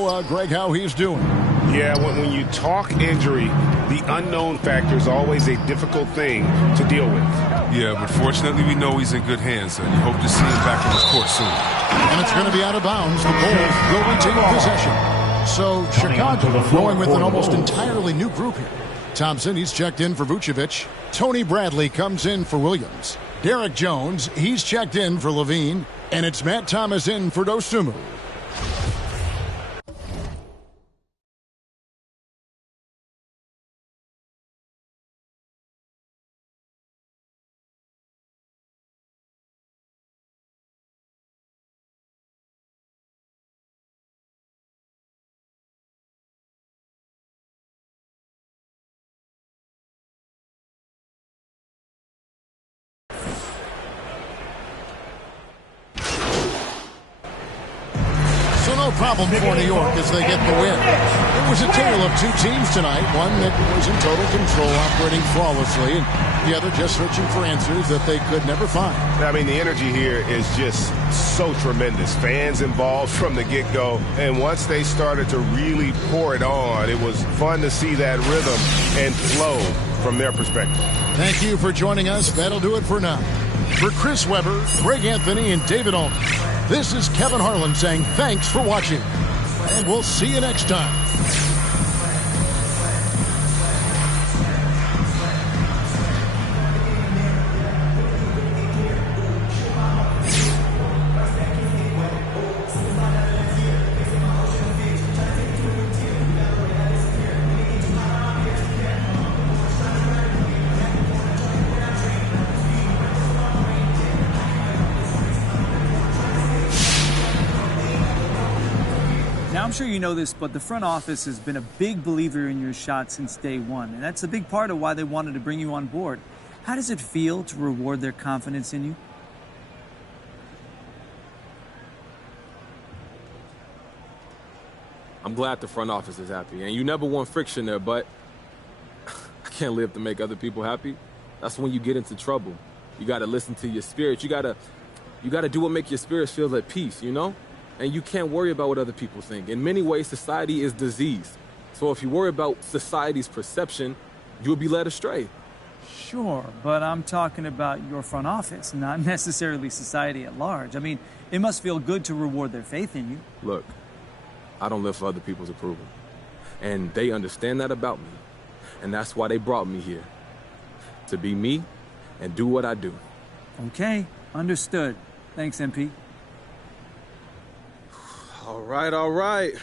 know, Greg, how he's doing. Yeah, when you talk injury, the unknown factor is always a difficult thing to deal with. Yeah, but fortunately we know he's in good hands, and you hope to see him back on the court soon. And it's going to be out of bounds. The Bulls will retain possession. So Chicago going with an almost entirely new group here. Thompson, he's checked in for Vucevic. Tony Bradley comes in for Williams. Derek Jones, he's checked in for Levine. And it's Matt Thomas in for Dosunmu. No problem for New York as they get the win. It was a tale of two teams tonight, one that was in total control, operating flawlessly, and the other just searching for answers that they could never find. I mean, the energy here is just so tremendous. Fans involved from the get-go, and once they started to really pour it on, it was fun to see that rhythm and flow from their perspective. Thank you for joining us. That'll do it for now. For Chris Webber, Greg Anthony, and David Allman, this is Kevin Harlan saying thanks for watching, and we'll see you next time. Now, I'm sure you know this, but the front office has been a big believer in your shot since day one, and that's a big part of why they wanted to bring you on board. How does it feel to reward their confidence in you? I'm glad the front office is happy, and you never want friction there, but I can't live to make other people happy. That's when you get into trouble. You got to listen to your spirit. You got to do what makes your spirit feel at peace, you know? And you can't worry about what other people think. In many ways, society is diseased. So if you worry about society's perception, you'll be led astray. Sure, but I'm talking about your front office, not necessarily society at large. I mean, it must feel good to reward their faith in you. Look, I don't live for other people's approval. And they understand that about me. And that's why they brought me here. To be me and do what I do. Okay, understood. Thanks, MP. All right, all right.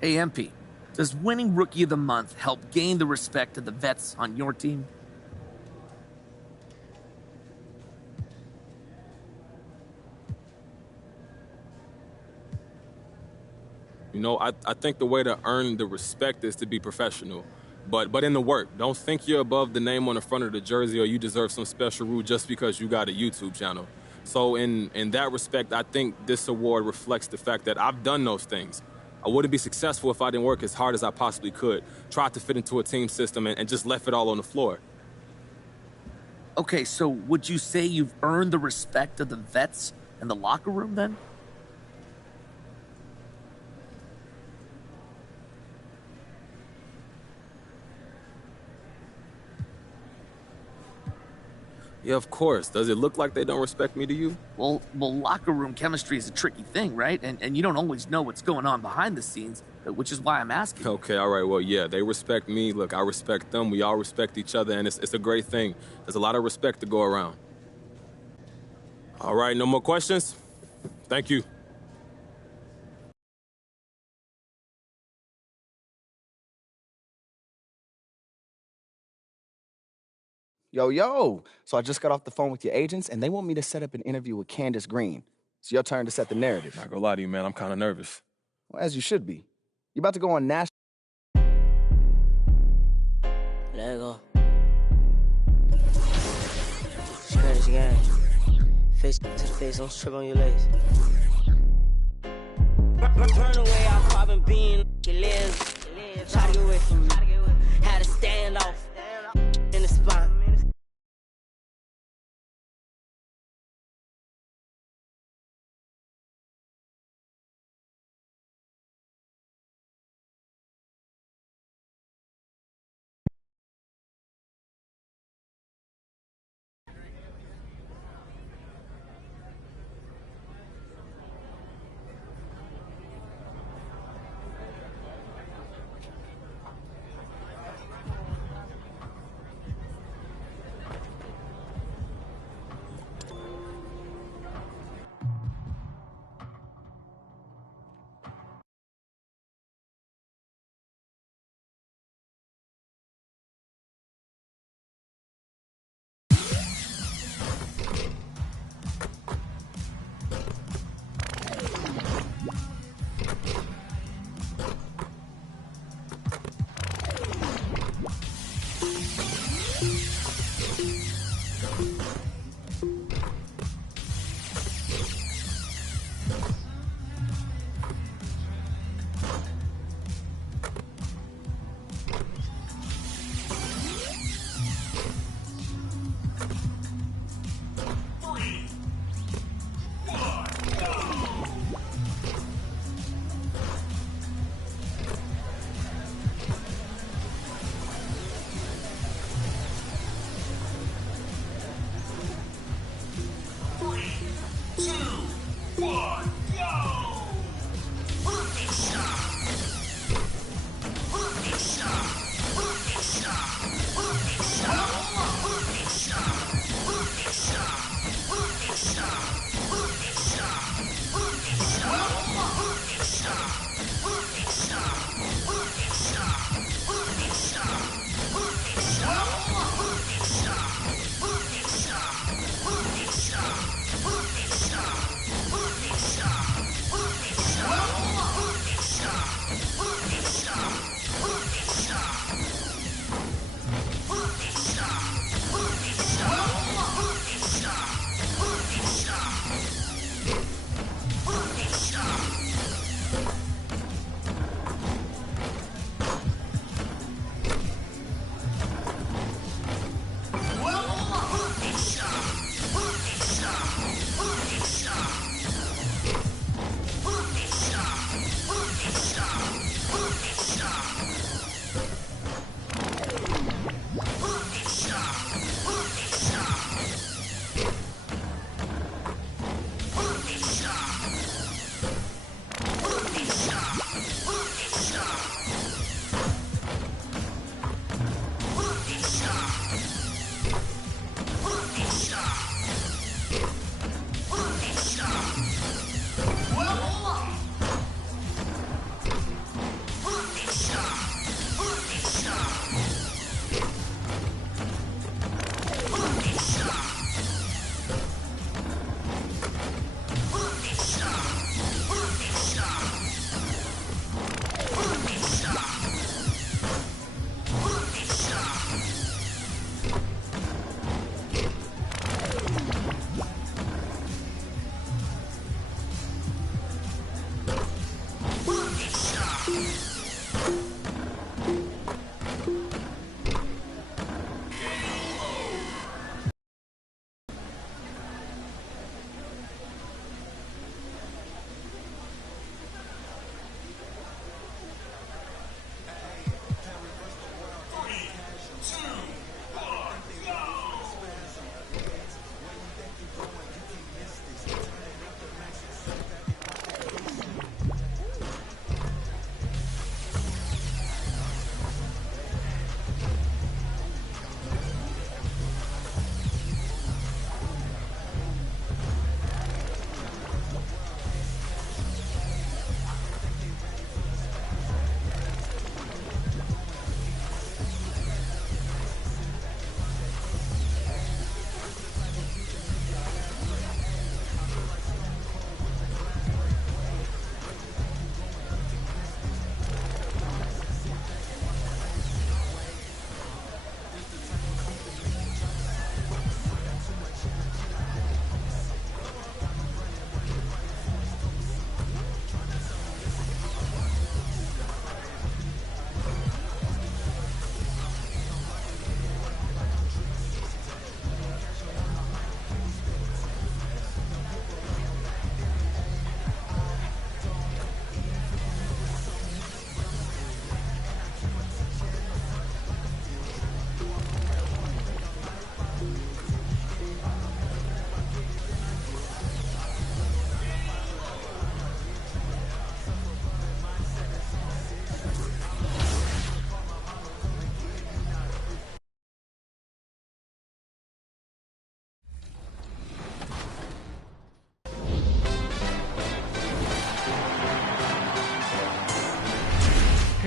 Hey, MP, does winning Rookie of the Month help gain the respect of the vets on your team? You know, I think the way to earn the respect is to be professional. But in the work, don't think you're above the name on the front of the jersey or you deserve some special rule just because you got a YouTube channel. So in that respect, I think this award reflects the fact that I've done those things. I wouldn't be successful if I didn't work as hard as I possibly could, tried to fit into a team system and just left it all on the floor. Okay, so would you say you've earned the respect of the vets in the locker room then? Yeah, of course. Does it look like they don't respect me to you? Well, locker room chemistry is a tricky thing, right? And you don't always know what's going on behind the scenes, which is why I'm asking. Okay, all right. Well, yeah, they respect me. Look, I respect them. We all respect each other, and it's a great thing. There's a lot of respect to go around. All right, no more questions? Thank you. Yo. So I just got off the phone with your agents, and they want me to set up an interview with Candace Green. It's your turn to set the narrative. Not gonna lie to you, man. I'm kind of nervous. Well, as you should be. You're about to go on national... Let go. Crazy game. Face to the face, don't trip on your legs. Burn away, I'm popping bean. Your legs. Try to get away from me. Had to stand off in the spine.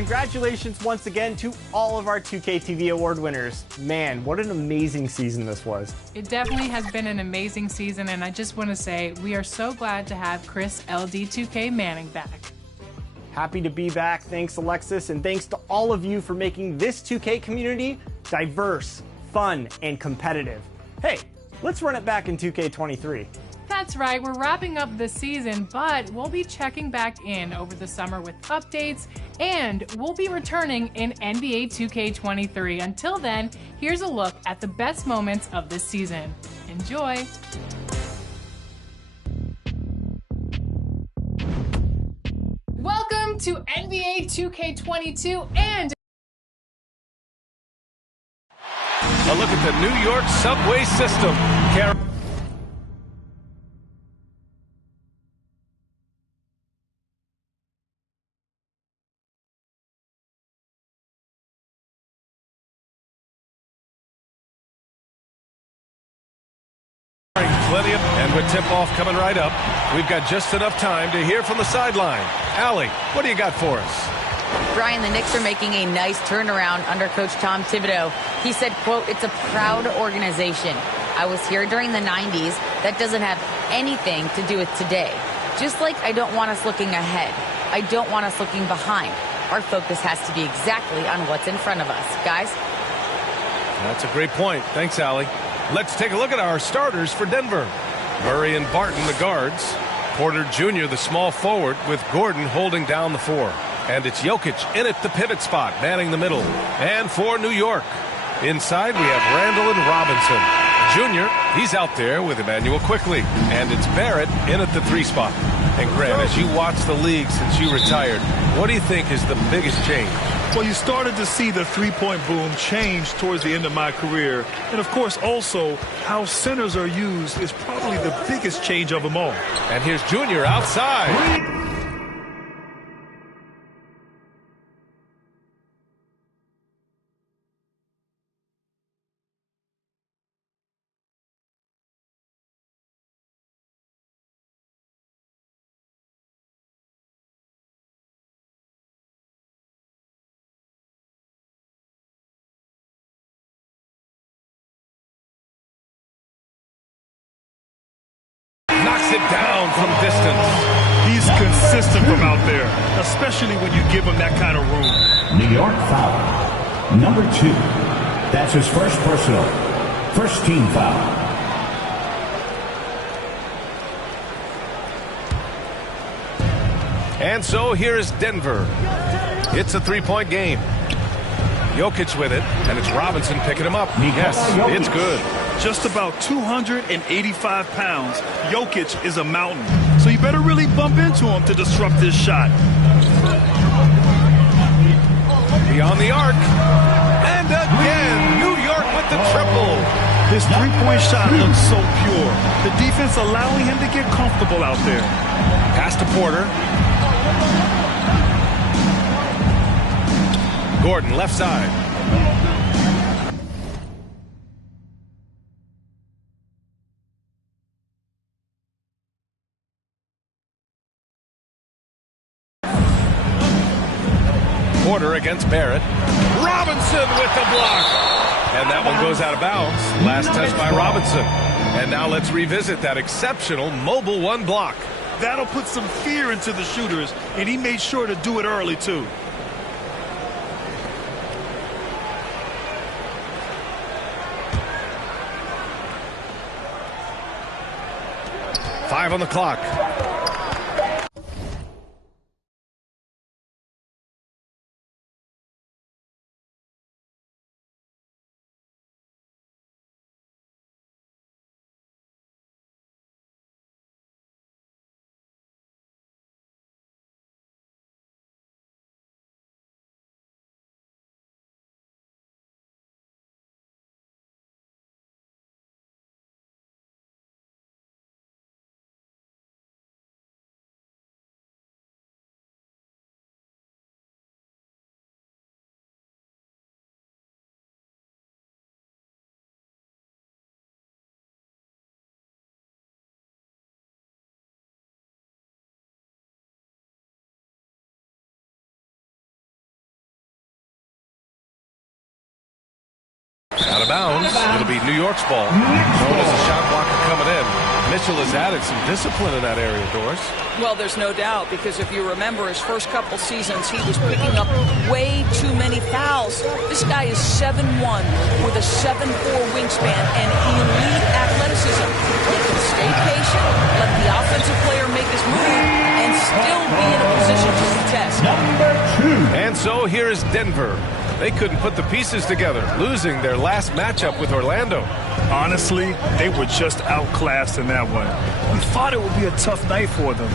Congratulations once again to all of our 2K TV award winners. Man, what an amazing season this was. It definitely has been an amazing season, and I just want to say we are so glad to have Chris LD2K Manning back. Happy to be back. Thanks, Alexis, and thanks to all of you for making this 2K community diverse, fun and competitive. Hey, let's run it back in 2K23. That's right, we're wrapping up the season, but we'll be checking back in over the summer with updates, and we'll be returning in NBA 2K23. Until then, here's a look at the best moments of this season. Enjoy! Welcome to NBA 2K22 and a look at the New York subway system. Plenty of, and with tip-off coming right up, we've got just enough time to hear from the sideline. Allie, what do you got for us? Brian, the Knicks are making a nice turnaround under Coach Tom Thibodeau. He said, quote, "It's a proud organization. I was here during the 90s. That doesn't have anything to do with today. Just like I don't want us looking ahead. I don't want us looking behind. Our focus has to be exactly on what's in front of us. Guys?" That's a great point. Thanks, Allie. Let's take a look at our starters for Denver. Murray and Barton, the guards. Porter Jr., the small forward, with Gordon holding down the four. And it's Jokic in at the pivot spot, manning the middle. And for New York, inside we have Randall and Robinson. Jr., he's out there with Emmanuel Quickley. And it's Barrett in at the 3 spot. And Grant, as you watch the league since you retired, what do you think is the biggest change? Well, you started to see the three-point boom change towards the end of my career. And, of course, also how centers are used is probably the biggest change of them all. And here's Junior outside. Knocks it down from distance. He's consistent from out there, especially when you give him that kind of room. New York foul. Number 2. That's his first personal. First team foul. And so here is Denver. It's a 3-point game. Jokic with it, and it's Robinson picking him up. Yes, it's good. Just about 285 pounds. Jokic is a mountain, so you better really bump into him to disrupt this shot. Beyond the arc. And again, New York with the triple. His three-point shot looks so pure. The defense allowing him to get comfortable out there. Pass to Porter. Gordon, left side. Porter against Barrett. Robinson with the block. And that one goes out of bounds. Last touch by Robinson. And now let's revisit that exceptional mobile 1 block. That'll put some fear into the shooters, and he made sure to do it early, too. Five on the clock. Out of bounds. It'll be New York's ball. Known as a shot blocker coming in. Mitchell has added some discipline in that area, Doris. Well, there's no doubt, because if you remember his first couple seasons, he was picking up way too many fouls. This guy is 7'1", with a 7'4" wingspan and elite athleticism. He can stay patient, let the offensive player make his move, and still be in a position to contest. And so here is Denver. They couldn't put the pieces together, losing their last matchup with Orlando. Honestly, they were just outclassed in that one. We thought it would be a tough night for them,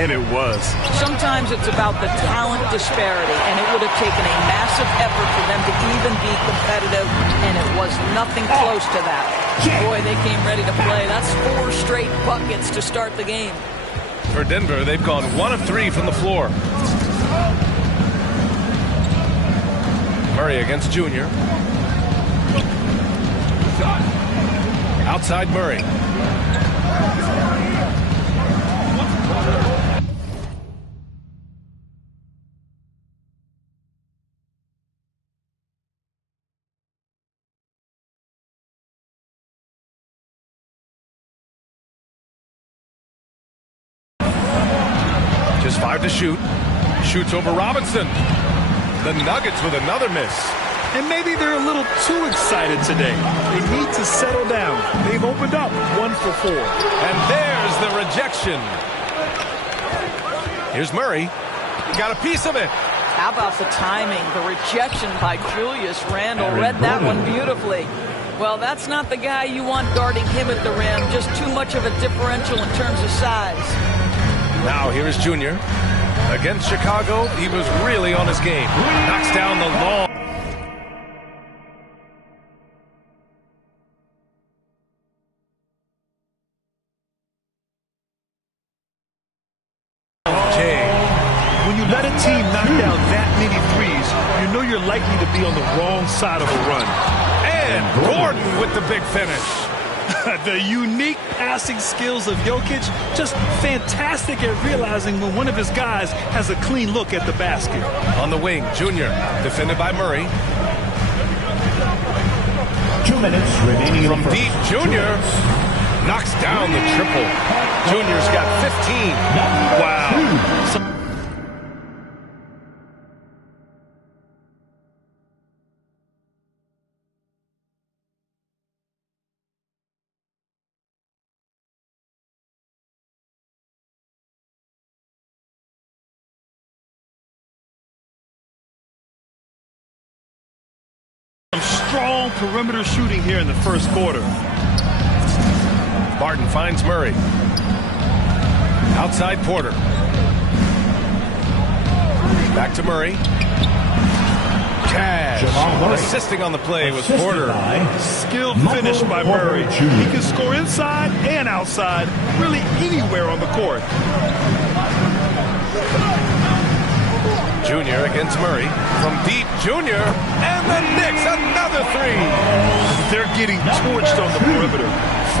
and it was. Sometimes it's about the talent disparity, and it would have taken a massive effort for them to even be competitive, and it was nothing close to that. Boy, they came ready to play. That's 4 straight buckets to start the game. For Denver, they've gone 1 of 3 from the floor. Murray against Junior. Outside Murray. Just 5 to shoot. Shoots over Robinson. The Nuggets with another miss. And maybe they're a little too excited today. They need to settle down. They've opened up 1 for 4. And there's the rejection. Here's Murray. He got a piece of it. How about the timing? The rejection by Julius Randle. Read that one beautifully. Well, that's not the guy you want guarding him at the rim. Just too much of a differential in terms of size. Now here's Junior. Against Chicago, he was really on his game. Knocks down the long. When you let a team knock down that many threes, you know you're likely to be on the wrong side of a run. And Gordon with the big finish. The unique passing skills of Jokic, just fantastic at realizing when one of his guys has a clean look at the basket. On the wing, Junior, defended by Murray. 2 minutes remaining. From deep, Junior knocks down the triple. Junior's got 15. Wow. Strong perimeter shooting here in the first quarter. Barton finds Murray. Outside Porter. Back to Murray. Cash. Assisting on the play was Porter. Skilled finish by Murray. He can score inside and outside, really anywhere on the court. Junior against Murray. From deep, Junior. And the Knicks, another 3. They're getting torched on the perimeter.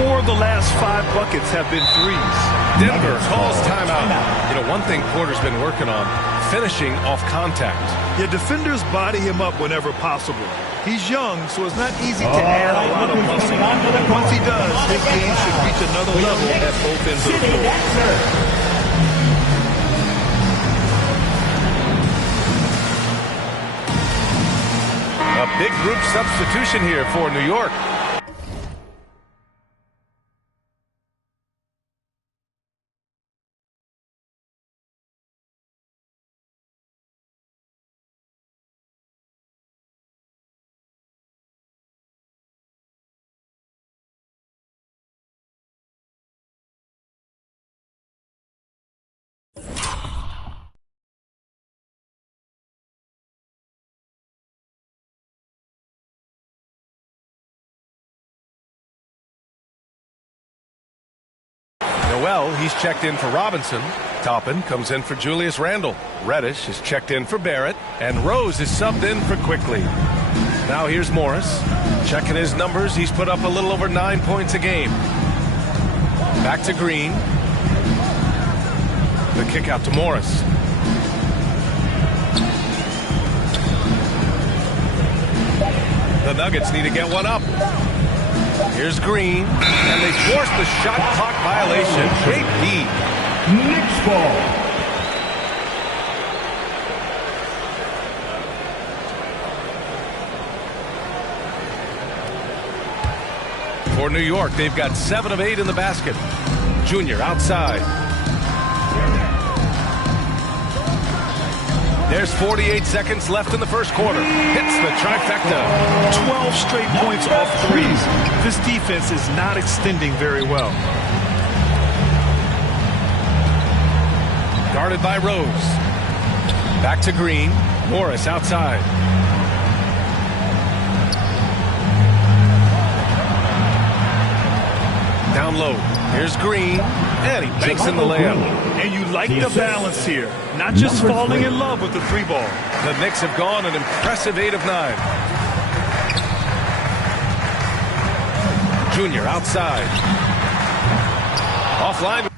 4 of the last 5 buckets have been threes. Denver calls timeout. You know, one thing Porter's been working on, finishing off contact. Yeah, defenders body him up whenever possible. He's young, so it's not easy to add a lot of muscle. Once he does, his game should reach another level at both ends of the floor. A big group substitution here for New York. Noel, he's checked in for Robinson. Toppin comes in for Julius Randle. Reddish is checked in for Barrett. And Rose is subbed in for Quickly. Now here's Morris. Checking his numbers, he's put up a little over 9 points a game. Back to Green. The kick out to Morris. The Nuggets need to get one up. Here's Green, and they force the shot clock violation. Great D. Knicks ball. For New York, they've got 7 of 8 in the basket. Junior outside. There's 48 seconds left in the first quarter. Hits the trifecta. 12 straight points off threes. This defense is not extending very well. Guarded by Rose. Back to Green. Morris outside. Down low. Here's Green. And he banks in the layup. And you like the balance here. Not just falling in love with the 3-ball. The Knicks have gone an impressive 8 of 9. Junior outside. Offline.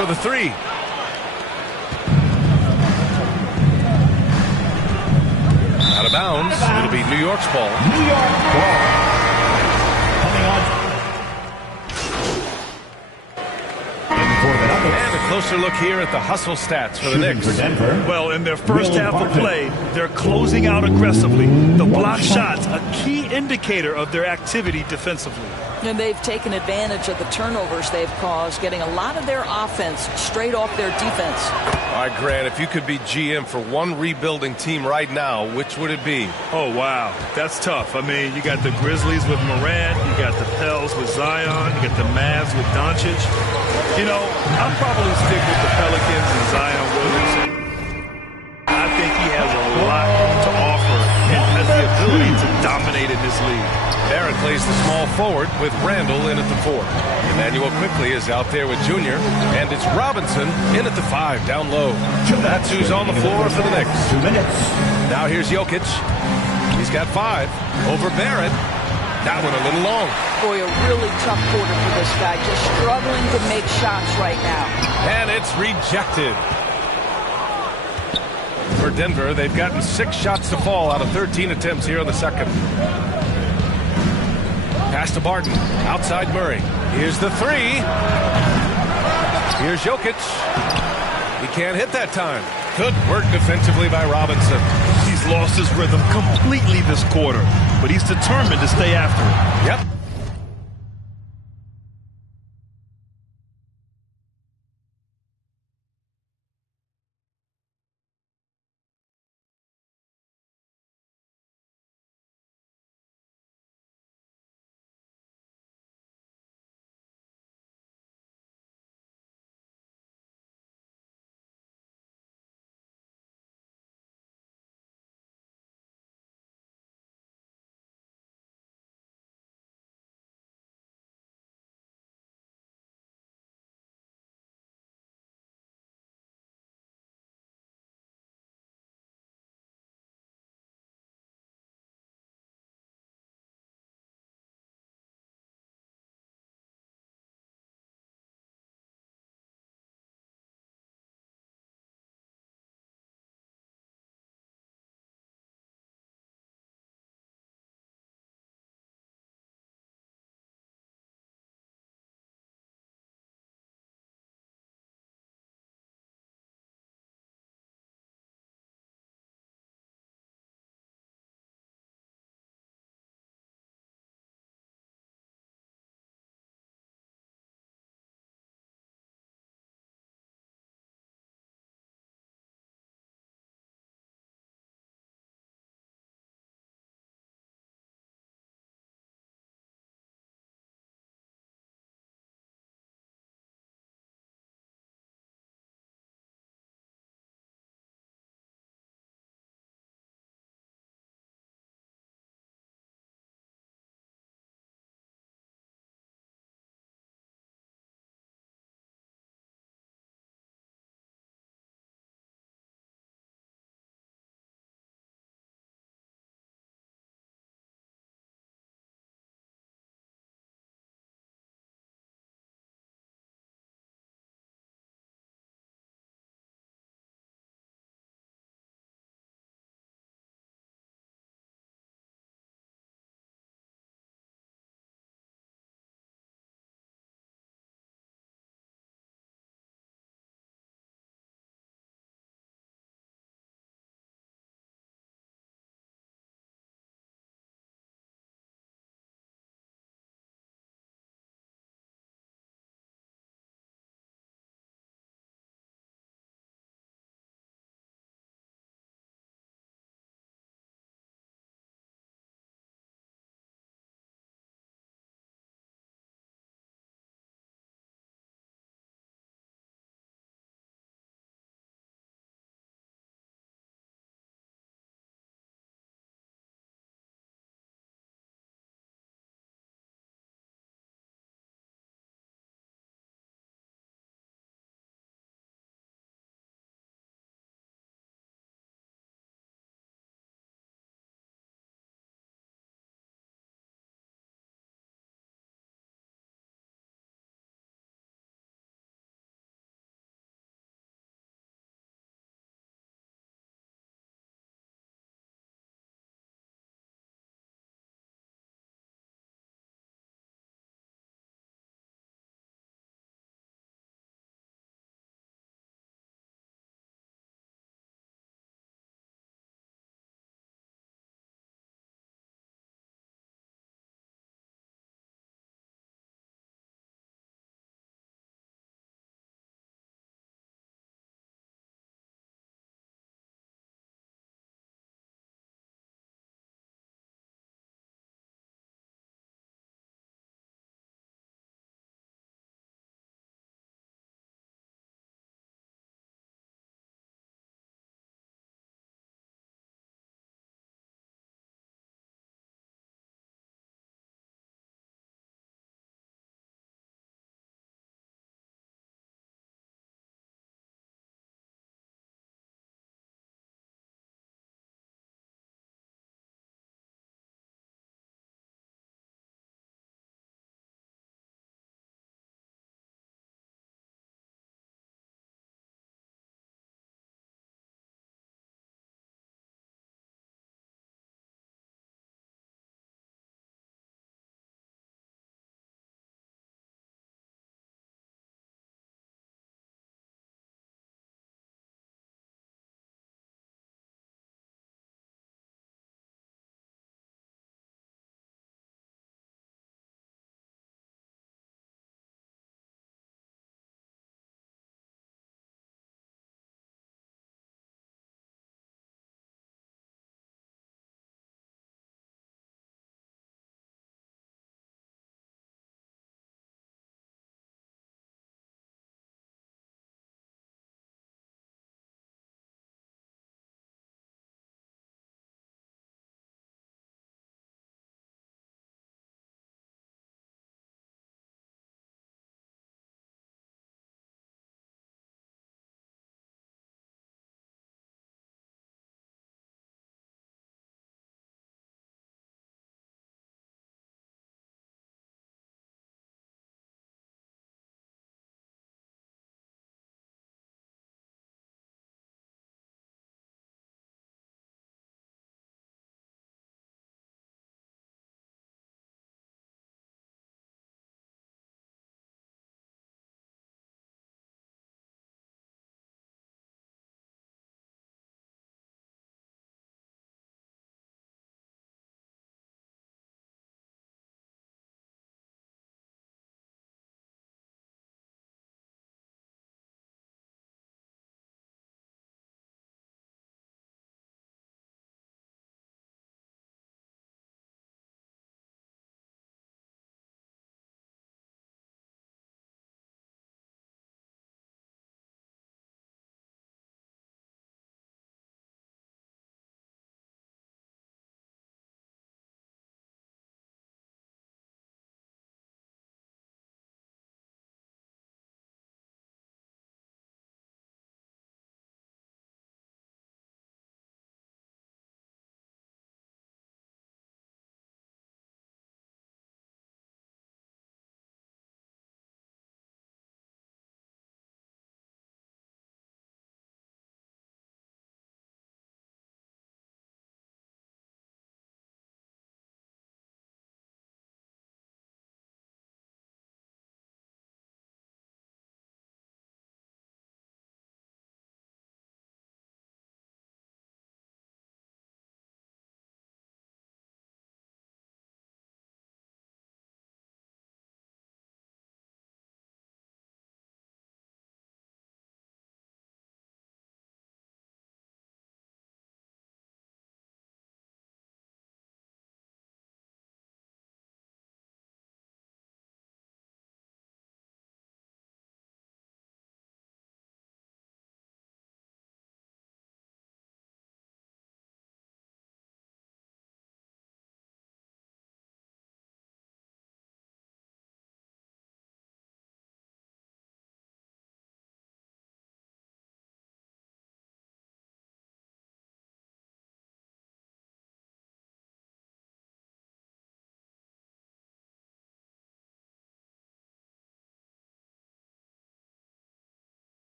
For the 3. Out of bounds. It'll be New York's ball. New York ball. Coming on. And a closer look here at the hustle stats for the Knicks. Well, in their first half of play, they're closing out aggressively. The block shots, a key indicator of their activity defensively. And they've taken advantage of the turnovers they've caused, getting a lot of their offense straight off their defense. All right, Grant, if you could be GM for one rebuilding team right now, which would it be? Oh, wow. That's tough. I mean, you got the Grizzlies with Morant, you got the Pels with Zion, you got the Mavs with Doncic. You know, I'll probably stick with the Pelicans and Zion Williamson. I think he has a lot to offer and has the ability to dominate in this league. Barrett plays the small forward with Randall in at the 4. Emmanuel quickly is out there with Junior, and it's Robinson in at the 5 down low. That's who's on the floor for the Knicks. 2 minutes. Now here's Jokic. He's got 5 over Barrett. That one a little long. Boy, a really tough quarter for this guy, just struggling to make shots right now. And it's rejected. For Denver, they've gotten 6 shots to fall out of 13 attempts here in the second. Pass to Barton. Outside Murray. Here's the 3. Here's Jokic. He can't hit that time. Good work defensively by Robinson. He's lost his rhythm completely this quarter, but he's determined to stay after it. Yep.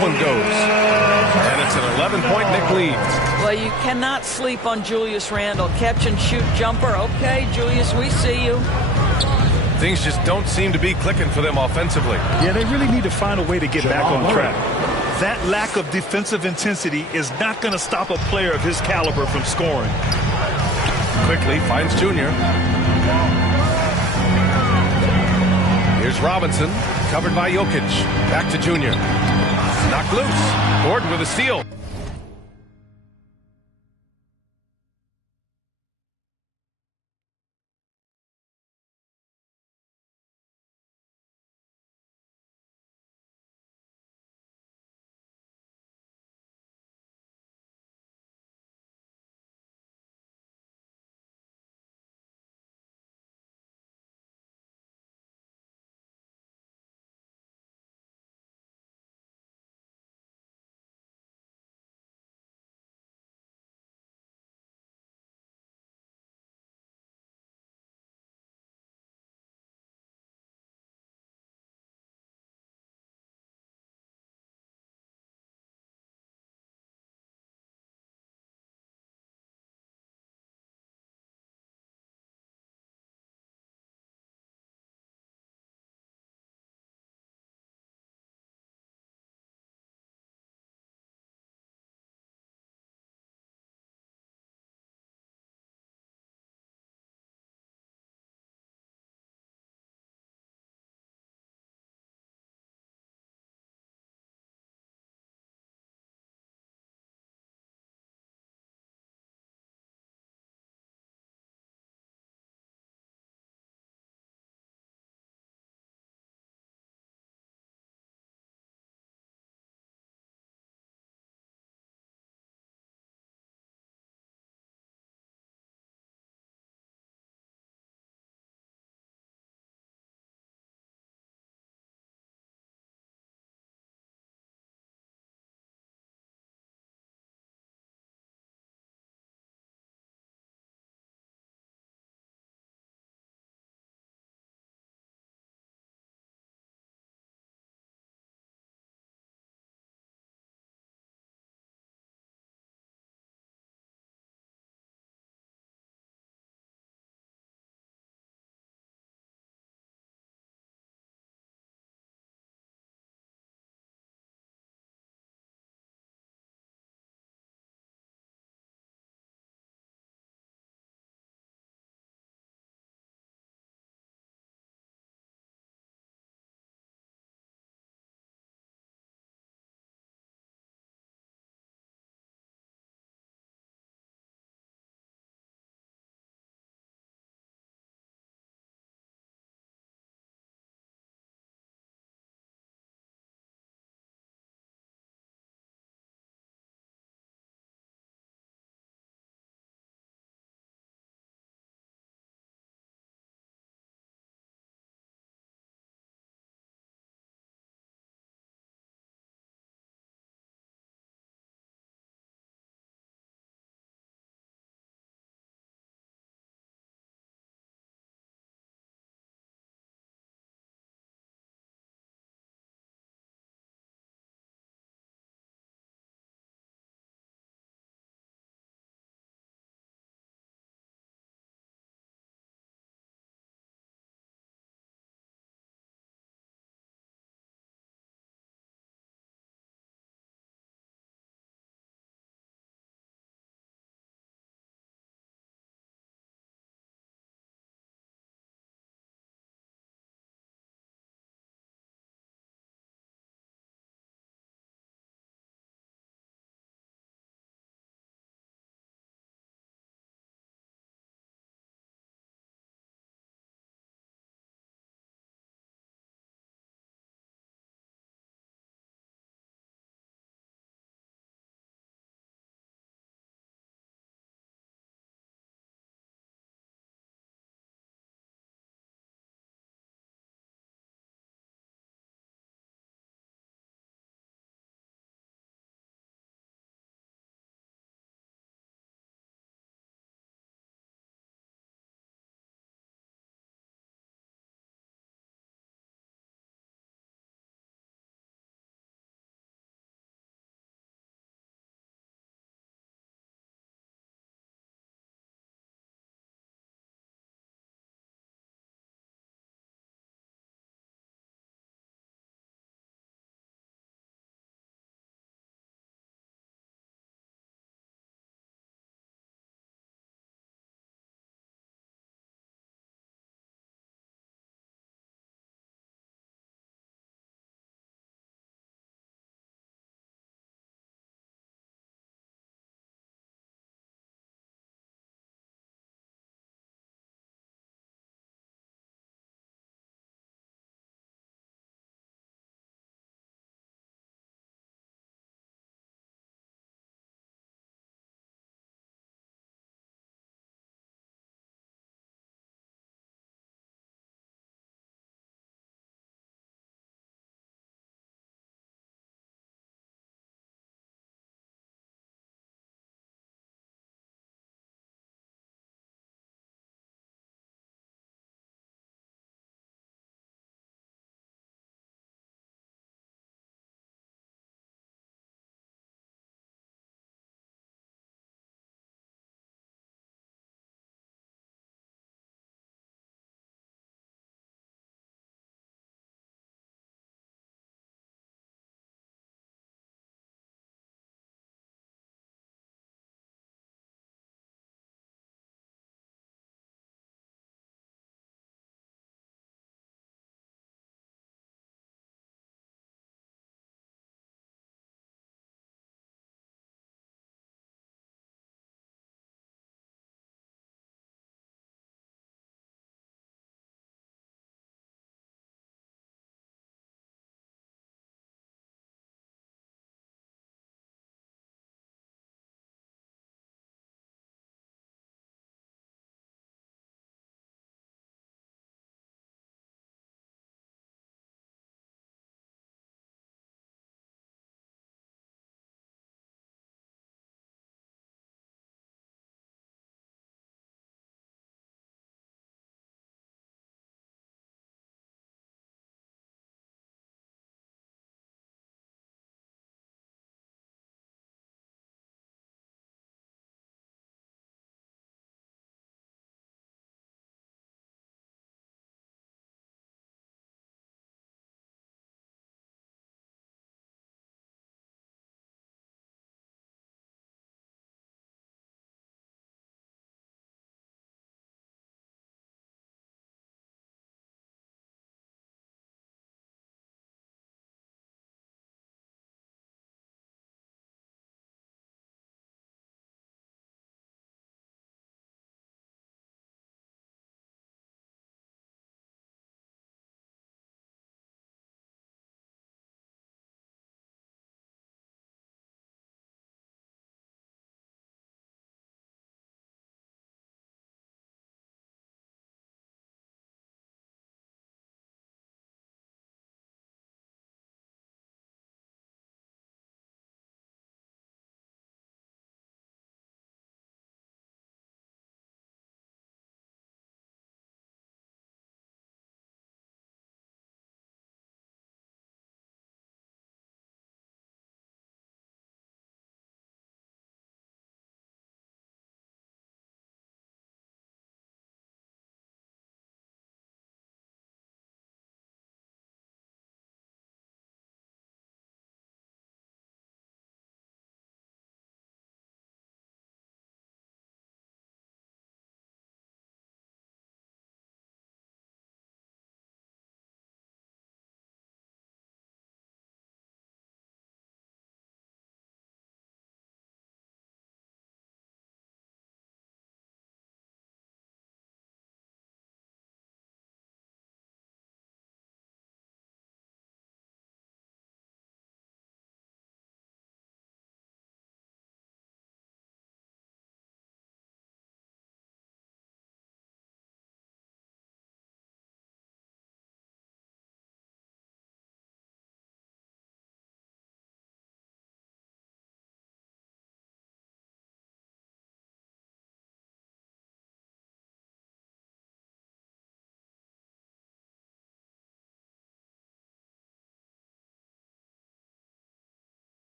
one goes. And it's an 11-point Knick lead. Well, you cannot sleep on Julius Randle. Catch and shoot jumper. Okay, Julius, we see you. Things just don't seem to be clicking for them offensively. Yeah, they really need to find a way to get back on track. That lack of defensive intensity is not going to stop a player of his caliber from scoring. Quickly finds Junior. Here's Robinson, covered by Jokic. Back to Junior. Knocked loose. Gordon with a steal.